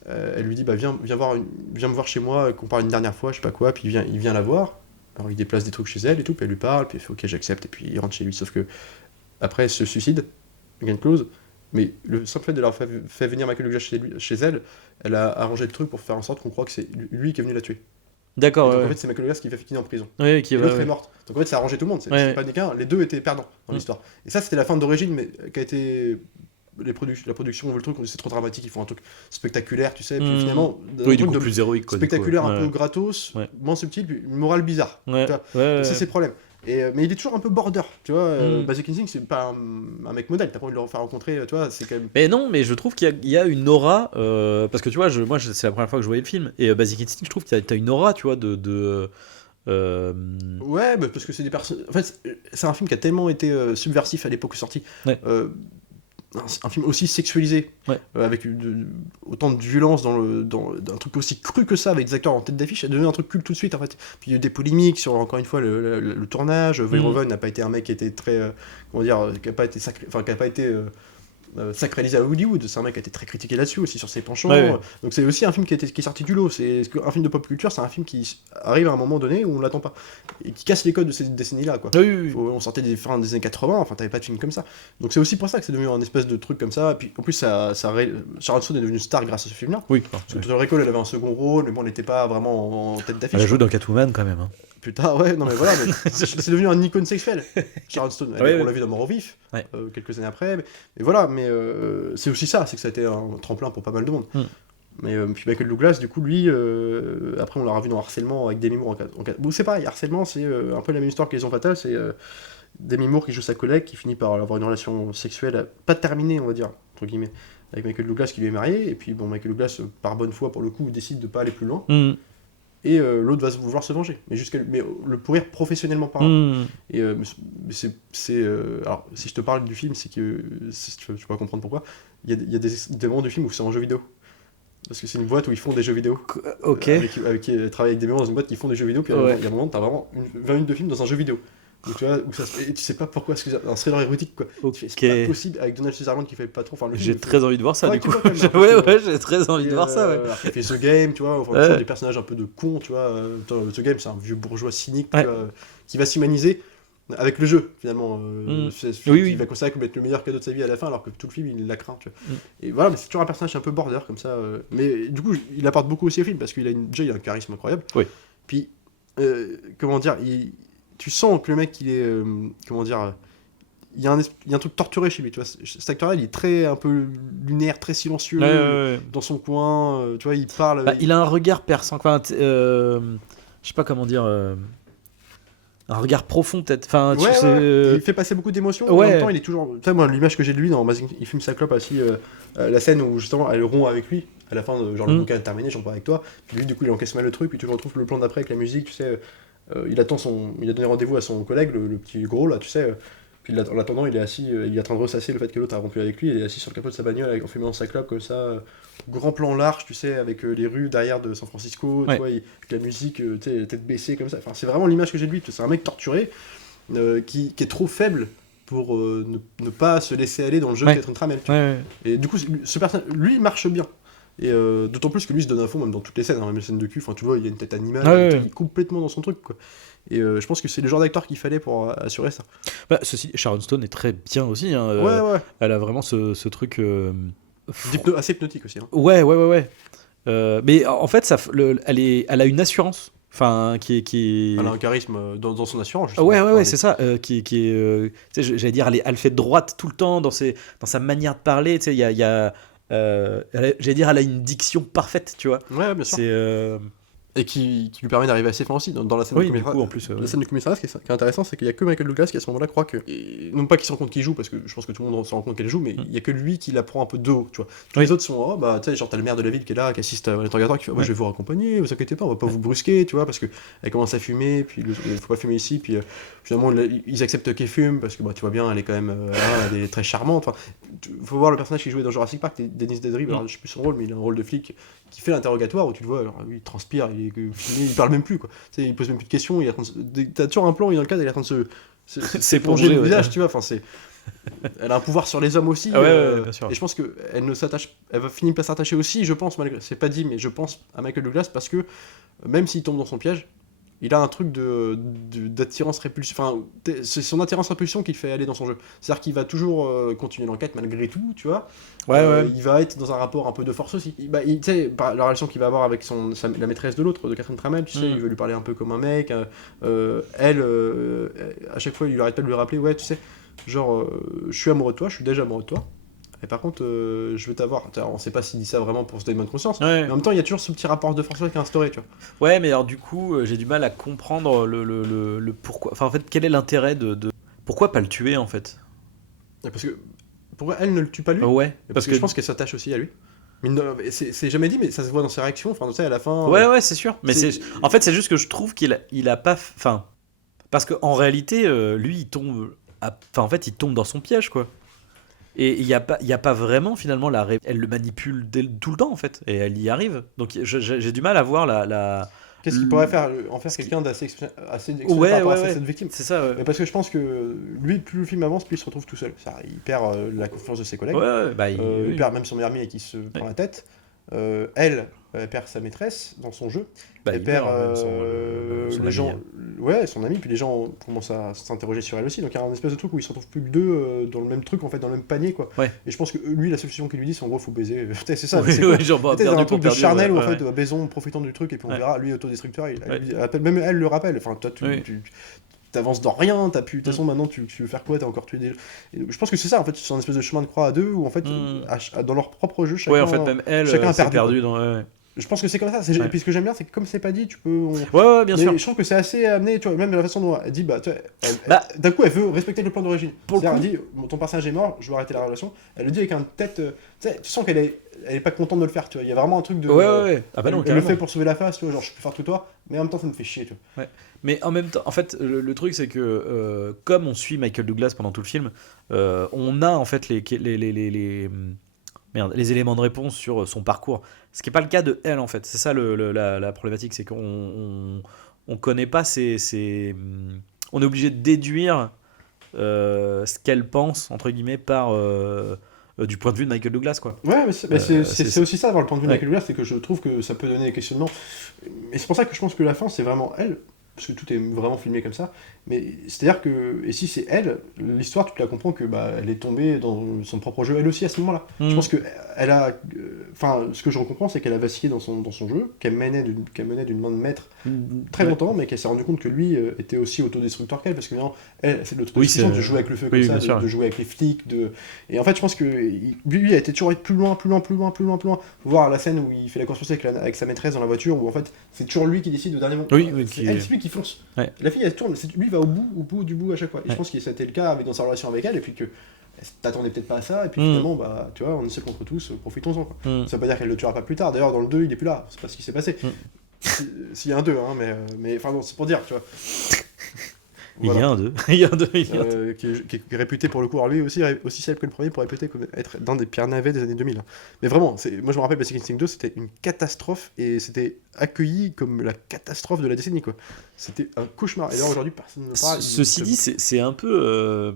Elle lui dit, viens me voir chez moi, qu'on parle une dernière fois, je sais pas quoi, puis il vient la voir. Alors il déplace des trucs chez elle et tout, puis elle lui parle, puis elle fait ok j'accepte, et puis il rentre chez lui, sauf que après elle se suicide, Glenn Close, mais le simple fait de leur fait venir Michael Douglas chez elle, elle a arrangé le truc pour faire en sorte qu'on croit que c'est lui qui est venu la tuer. D'accord. Donc en fait c'est Michael Douglas qui va finir en prison. Et l'autre est morte. Donc en fait ça a arrangé tout le monde, c'est pas des cas, les deux étaient perdants dans l'histoire. Et ça c'était la fin d'origine, mais qui a été... la production veut le truc, c'est trop dramatique, ils font un truc spectaculaire, tu sais, puis finalement un truc plus héroïque, quoi, spectaculaire, un peu gratos, moins subtil, puis une morale bizarre. Ça c'est le problème. Mais il est toujours un peu border, tu vois. Basic Instinct, c'est pas un mec modèle, t'as pas envie de le faire rencontrer, tu vois, c'est quand même... Mais non, mais je trouve qu'il y a une aura, parce que tu vois, moi c'est la première fois que je voyais le film, et Basic Instinct, je trouve que t'as une aura, tu vois, Ouais, bah, parce que c'est des personnes... En fait, c'est un film qui a tellement été subversif à l'époque où sorti. Ouais. Un film aussi sexualisé, Ouais. avec autant de violence dans un truc aussi cru que ça, avec des acteurs en tête d'affiche, ça devenu un truc culte tout de suite en fait. Puis il y a eu des polémiques sur, encore une fois, le tournage. Verhoeven n'a pas été un mec qui était très, comment dire, qui n'a pas été sacralisé à Hollywood, c'est un mec qui a été très critiqué là-dessus aussi sur ses penchants. Ouais. Donc c'est aussi un film qui est sorti du lot. Un film de pop culture, c'est un film qui arrive à un moment donné où on l'attend pas et qui casse les codes de ces décennies-là, quoi. Oui. On sortait des fins des années 80, enfin t'avais pas de film comme ça. Donc c'est aussi pour ça que c'est devenu un espèce de truc comme ça. Et puis en plus Sharon Stone est devenue star grâce à ce film-là. Oui. Parce que Total Recall, elle avait un second rôle, mais bon, elle n'était pas vraiment en tête d'affiche. Elle joue dans Catwoman quand même. Hein. Plus tard, ouais, non mais voilà, mais c'est devenu un icône sexuel. Sharon Stone, on l'a vu dans Mort au vif, quelques années après, mais voilà, mais c'est aussi ça, c'est que ça a été un tremplin pour pas mal de monde. Mais puis Michael Douglas, du coup, lui, après on l'a revu dans Harcèlement avec Demi Moore Bon, c'est pareil, Harcèlement, c'est un peu la même histoire que Les Liaisons Fatales, c'est Demi Moore qui joue sa collègue, qui finit par avoir une relation sexuelle pas terminée, on va dire, entre guillemets, avec Michael Douglas qui lui est marié, et puis bon, Michael Douglas, par bonne foi pour le coup, décide de pas aller plus loin. Et l'autre va vouloir se venger, mais le pourrir professionnellement parlant. Et alors si je te parle du film, c'est que tu vas comprendre pourquoi. Il y a des moments du film où c'est en jeu vidéo, parce que c'est une boîte où ils font des jeux vidéo. Ok. Avec qui travaillent avec des mémoires dans une boîte qui font des jeux vidéo, puis il y a un moment t'as vraiment 20 minutes de film dans un jeu vidéo. Donc, tu vois, et tu sais pas pourquoi, un thriller érotique quoi. Okay. C'est pas possible avec Donald Sutherland qui fait pas trop. Enfin, j'ai très envie de voir ça, du coup. Ouais, j'ai très envie de voir ça, ouais. Il fait The Game, tu vois, enfin, des personnages un peu de cons, tu vois. The Game, c'est un vieux bourgeois cynique, tu vois, qui va s'humaniser avec le jeu, finalement. Il va considérer comme être le meilleur cadeau de sa vie à la fin, alors que tout le film, il la craint, tu vois. Et voilà, mais c'est toujours un personnage un peu border, comme ça. Mais du coup, il apporte beaucoup aussi au film, parce qu'il a il a un charisme incroyable. Oui. Puis, comment dire, tu sens que le mec, il est. Comment dire. Il y a un truc torturé chez lui, tu vois. Cet acteur-là, il est très un peu lunaire, très silencieux, dans son coin, tu vois, il parle. Il a un regard perçant, enfin, je sais pas comment dire. Un regard profond, peut-être. Enfin, il fait passer beaucoup d'émotions. En même temps, il est toujours. Tu sais, moi, l'image que j'ai de lui dans il fume sa clope aussi, la scène où justement elle rompt avec lui, à la fin, genre le bouquin est terminé, j'en parle avec toi. Puis lui, du coup, il encaisse mal le truc, puis tu le retrouves le plan d'après avec la musique, tu sais. Il a donné rendez-vous à son collègue, le petit gros là, tu sais. Puis en attendant, il est assis, il est en train de ressasser le fait que l'autre a rompu avec lui. Il est assis sur le capot de sa bagnole en fumant sa clope comme ça. Grand plan large, tu sais, avec les rues derrière de San Francisco, tu vois, avec la musique, tu sais, la tête baissée comme ça. Enfin, c'est vraiment l'image que j'ai de lui. C'est un mec torturé qui est trop faible pour ne pas se laisser aller dans le jeu d'être une tramelle. Et du coup, ce personnage, lui, il marche bien. Et d'autant plus que lui se donne à fond, même dans toutes les scènes, hein, même les scènes de cul, tu vois, il y a une tête animale, il est complètement dans son truc, quoi. Et je pense que c'est le genre d'acteur qu'il fallait pour assurer ça. Bah, Sharon Stone est très bien aussi. Hein, elle a vraiment ce truc. Assez hypnotique aussi. Hein. Ouais. Mais en fait, elle a une assurance. Enfin, qui Elle a un charisme dans son assurance. Ouais, c'est ça. Qui est. J'allais dire, elle fait droite tout le temps dans sa manière de parler. Tu sais, il y a j'allais dire, elle a une diction parfaite, tu vois. Ouais, bien sûr. Et qui lui permet d'arriver assez fin aussi dans la scène du coup, en plus, la scène du commissariat. Ce qui est intéressant, c'est qu'il y a que Michael Douglas qui à ce moment-là croit que, non pas qu'il se rend compte qu'il joue, parce que je pense que tout le monde se rend compte qu'elle joue, mais il y a que lui qui la prend un peu de haut, tu vois. Tous les autres sont tu sais, genre t'as le maire de la ville qui est là, qui assiste à l'interrogatoire, qui fait je vais vous raccompagner, vous inquiétez pas, on va pas vous brusquer, tu vois, parce que elle commence à fumer, puis il faut pas fumer ici, puis finalement ils acceptent qu'elle fume parce que tu vois bien, elle est quand même elle est très charmante. Enfin, faut voir le personnage qui jouait dans Jurassic Park, Dennis Nedry, alors je sais plus son rôle, mais il a un rôle de flic qui fait l'interrogatoire où tu le vois, alors lui il transpire, il parle même plus, quoi. Tu sais, il pose même plus de questions, t'as toujours un plan, il est dans le cadre, il est en train de s'éponger le visage, tu vois, enfin elle a un pouvoir sur les hommes aussi, bien sûr. et je pense que elle va finir par s'attacher aussi, je pense, malgré, c'est pas dit, mais je pense à Michael Douglas parce que même s'il tombe dans son piège, il a un truc d'attirance répulsion, enfin c'est son attirance répulsion qui le fait aller dans son jeu, c'est-à-dire qu'il va toujours continuer l'enquête malgré tout, tu vois. Il va être dans un rapport un peu de force aussi, tu sais, la relation qu'il va avoir avec la maîtresse de l'autre, de Catherine Tramell, tu sais, il veut lui parler un peu comme un mec, elle, à chaque fois il arrête pas de lui rappeler, tu sais, genre je suis amoureux de toi, je suis déjà amoureux de toi, Et par contre, je veux t'avoir. On sait pas s'il dit ça vraiment pour se donner bonne conscience. Ouais. Mais en même temps, il y a toujours ce petit rapport de force qui est instauré, tu vois. Ouais, mais alors du coup, j'ai du mal à comprendre le pourquoi. Enfin, en fait, quel est l'intérêt de... Pourquoi pas le tuer, en fait? Parce que pourquoi elle ne le tue pas lui? Ouais, parce que je pense qu'elle s'attache aussi à lui. Mais c'est jamais dit, mais ça se voit dans ses réactions. Enfin, tu sais, à la fin. Ouais, c'est sûr. Mais en fait, c'est juste que je trouve qu'il a pas. Enfin, parce qu'en réalité, lui, il tombe. Enfin, en fait, il tombe dans son piège, quoi. Et il y a pas vraiment finalement elle le manipule tout le temps, en fait, et elle y arrive. Donc, j'ai du mal à voir la. Qu'est-ce qu'il pourrait faire en faire quelqu'un d'assez exceptionnel Ouais, par rapport ouais, à cette victime. C'est ça. Ouais. Mais parce que je pense que lui, plus le film avance, plus il se retrouve tout seul. Il perd la confiance de ses collègues. Ouais, bah, Il perd même son meilleur ami et qui se prend la tête. Elle perd sa maîtresse dans son jeu. Bah, elle perd son les ami, gens, ouais, son ami. Puis les gens commencent à s'interroger sur elle aussi. Donc il y a un espèce de truc où ils se retrouvent plus que deux dans le même truc, en fait, dans le même panier, quoi. Ouais. Et je pense que lui, la solution qu'il lui dit, c'est en gros, faut baiser. C'est ça. Ouais, c'est genre, peut-être perdu un truc pour de perdu, charnel où ouais, en fait, baisons, profitons du truc et puis on Ouais. verra. Lui, autodestructeur, même elle le rappelle. Enfin, toi, tu t'avances dans rien, t'as pu. De toute façon, maintenant, tu veux faire quoi? T'as encore tué des. Et je pense que c'est ça, en fait, c'est un espèce de chemin de croix à deux où en fait, dans leur propre jeu, chacun. Ouais, en fait, même elle, chacun s'est perdu. perdu dans. Ouais. Je pense que c'est comme ça. Et puis ce que j'aime bien, c'est que comme c'est pas dit, tu peux. Ouais, bien sûr. Mais je trouve que c'est assez amené, tu vois, même la façon dont elle dit, tu vois, d'un coup, elle veut respecter le plan d'origine. C'est-à-dire, elle dit, ton personnage est mort, je veux arrêter la relation. Elle le dit avec un tête. Tu sais, tu sens qu'elle est pas contente de le faire, tu vois. Il y a vraiment un truc de. Ouais. Ah bah non, elle le fait pour sauver la face, tu vois, genre je peux faire tout toi, mais en même temps, ça me fait chier, tu vois. Ouais. Mais en même temps, en fait, le truc c'est que comme on suit Michael Douglas pendant tout le film, on a en fait les éléments de réponse sur son parcours. Ce qui n'est pas le cas de elle, en fait. C'est ça la problématique, c'est qu'on connaît pas on est obligé de déduire ce qu'elle pense, entre guillemets, par du point de vue de Michael Douglas, quoi. Ouais, mais c'est aussi ça, d'avoir le point de vue de Michael Douglas, c'est que je trouve que ça peut donner des questionnements. Et c'est pour ça que je pense que la fin, c'est vraiment elle, parce que tout est vraiment filmé comme ça. Mais c'est-à-dire que, et si c'est elle, l'histoire, tu te la comprends que elle est tombée dans son propre jeu, elle aussi, à ce moment-là. Je pense que elle a. Enfin, ce que je comprends, c'est qu'elle a vacillé dans son jeu, qu'elle menait d'une main de maître très longtemps, mais qu'elle s'est rendue compte que lui était aussi autodestructeur qu'elle, parce que maintenant, elle, c'est l'autre puissance de jouer avec le feu comme ça, de jouer avec les flics. Et en fait, je pense que lui, a été toujours plus loin. Faut voir la scène où il fait la course avec sa maîtresse dans la voiture, où en fait, c'est toujours lui qui décide au dernier moment. C'est lui qui fonce. Ouais. La fille, elle tourne, lui, il va au bout à chaque fois. Et je pense que c'était le cas dans sa relation avec elle, et puis que t'attendais peut-être pas à ça, et puis finalement, tu vois, on est seul contre tous, profitons-en, quoi. Ça veut pas dire qu'elle le tuera pas plus tard. D'ailleurs, dans le 2, il est plus là, c'est pas ce qui s'est passé. S'il y a un 2, hein, mais enfin, bon, c'est pour dire, tu vois. Voilà. Il y a un 2. Qui est réputé pour le coup, alors lui aussi célèbre que le premier pour réputer être d'un des pires navets des années 2000. Mais vraiment, moi je me rappelle Basic Instinct 2, c'était une catastrophe et c'était accueilli comme la catastrophe de la décennie, quoi. C'était un cauchemar. Et là aujourd'hui, personne ne parle. Ceci dit, c'est un peu,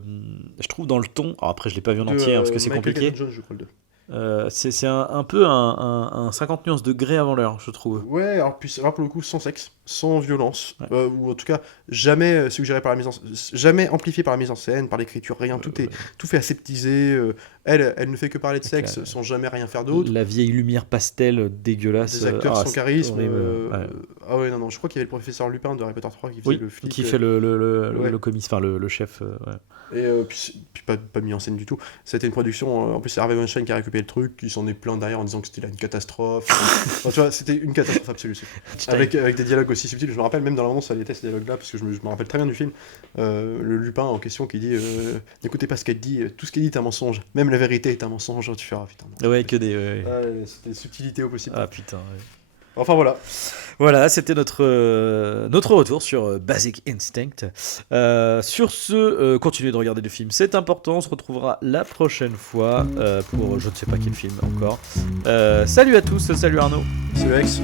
je trouve, dans le ton. Alors après, je l'ai pas vu en entier parce que c'est compliqué. Jones, je crois, le 2. C'est un peu un 50 nuances degrés avant l'heure, je trouve. Ouais, alors puis là pour le coup sans sexe, sans violence, ou en tout cas jamais suggéré par la jamais amplifié par la mise en scène, par l'écriture, rien, tout fait aseptisé. Elle ne fait que parler de sexe sans jamais rien faire d'autre. La vieille lumière pastel dégueulasse. Des acteurs sans charisme. Ouais. Ah ouais, non, je crois qu'il y avait le professeur Lupin de Harry Potter 3 qui faisait le flic. Qui fait le commissaire, enfin le chef. Et puis pas mis en scène du tout. C'était une production, en plus c'est Harvey Weinstein qui a récupéré le truc, qui s'en est plaint derrière en disant que c'était là une catastrophe. Enfin, tu vois, c'était une catastrophe absolue. Avec des dialogues aussi subtils. Je me rappelle même dans l'annonce, ça était ces dialogues-là, parce que je me rappelle très bien du film. Le Lupin en question qui dit n'écoutez pas ce qu'elle dit, tout ce qu'elle dit est un mensonge. Même la vérité est un mensonge. Tu fais, putain. Non, ouais, que des. c'était des subtilités au possible. Ah putain. Ouais. Enfin voilà. Voilà, c'était notre retour sur Basic Instinct. Sur ce, continuez de regarder le film, c'est important. On se retrouvera la prochaine fois pour je ne sais pas quel film encore. Salut à tous, salut Arnaud. Salut Alex.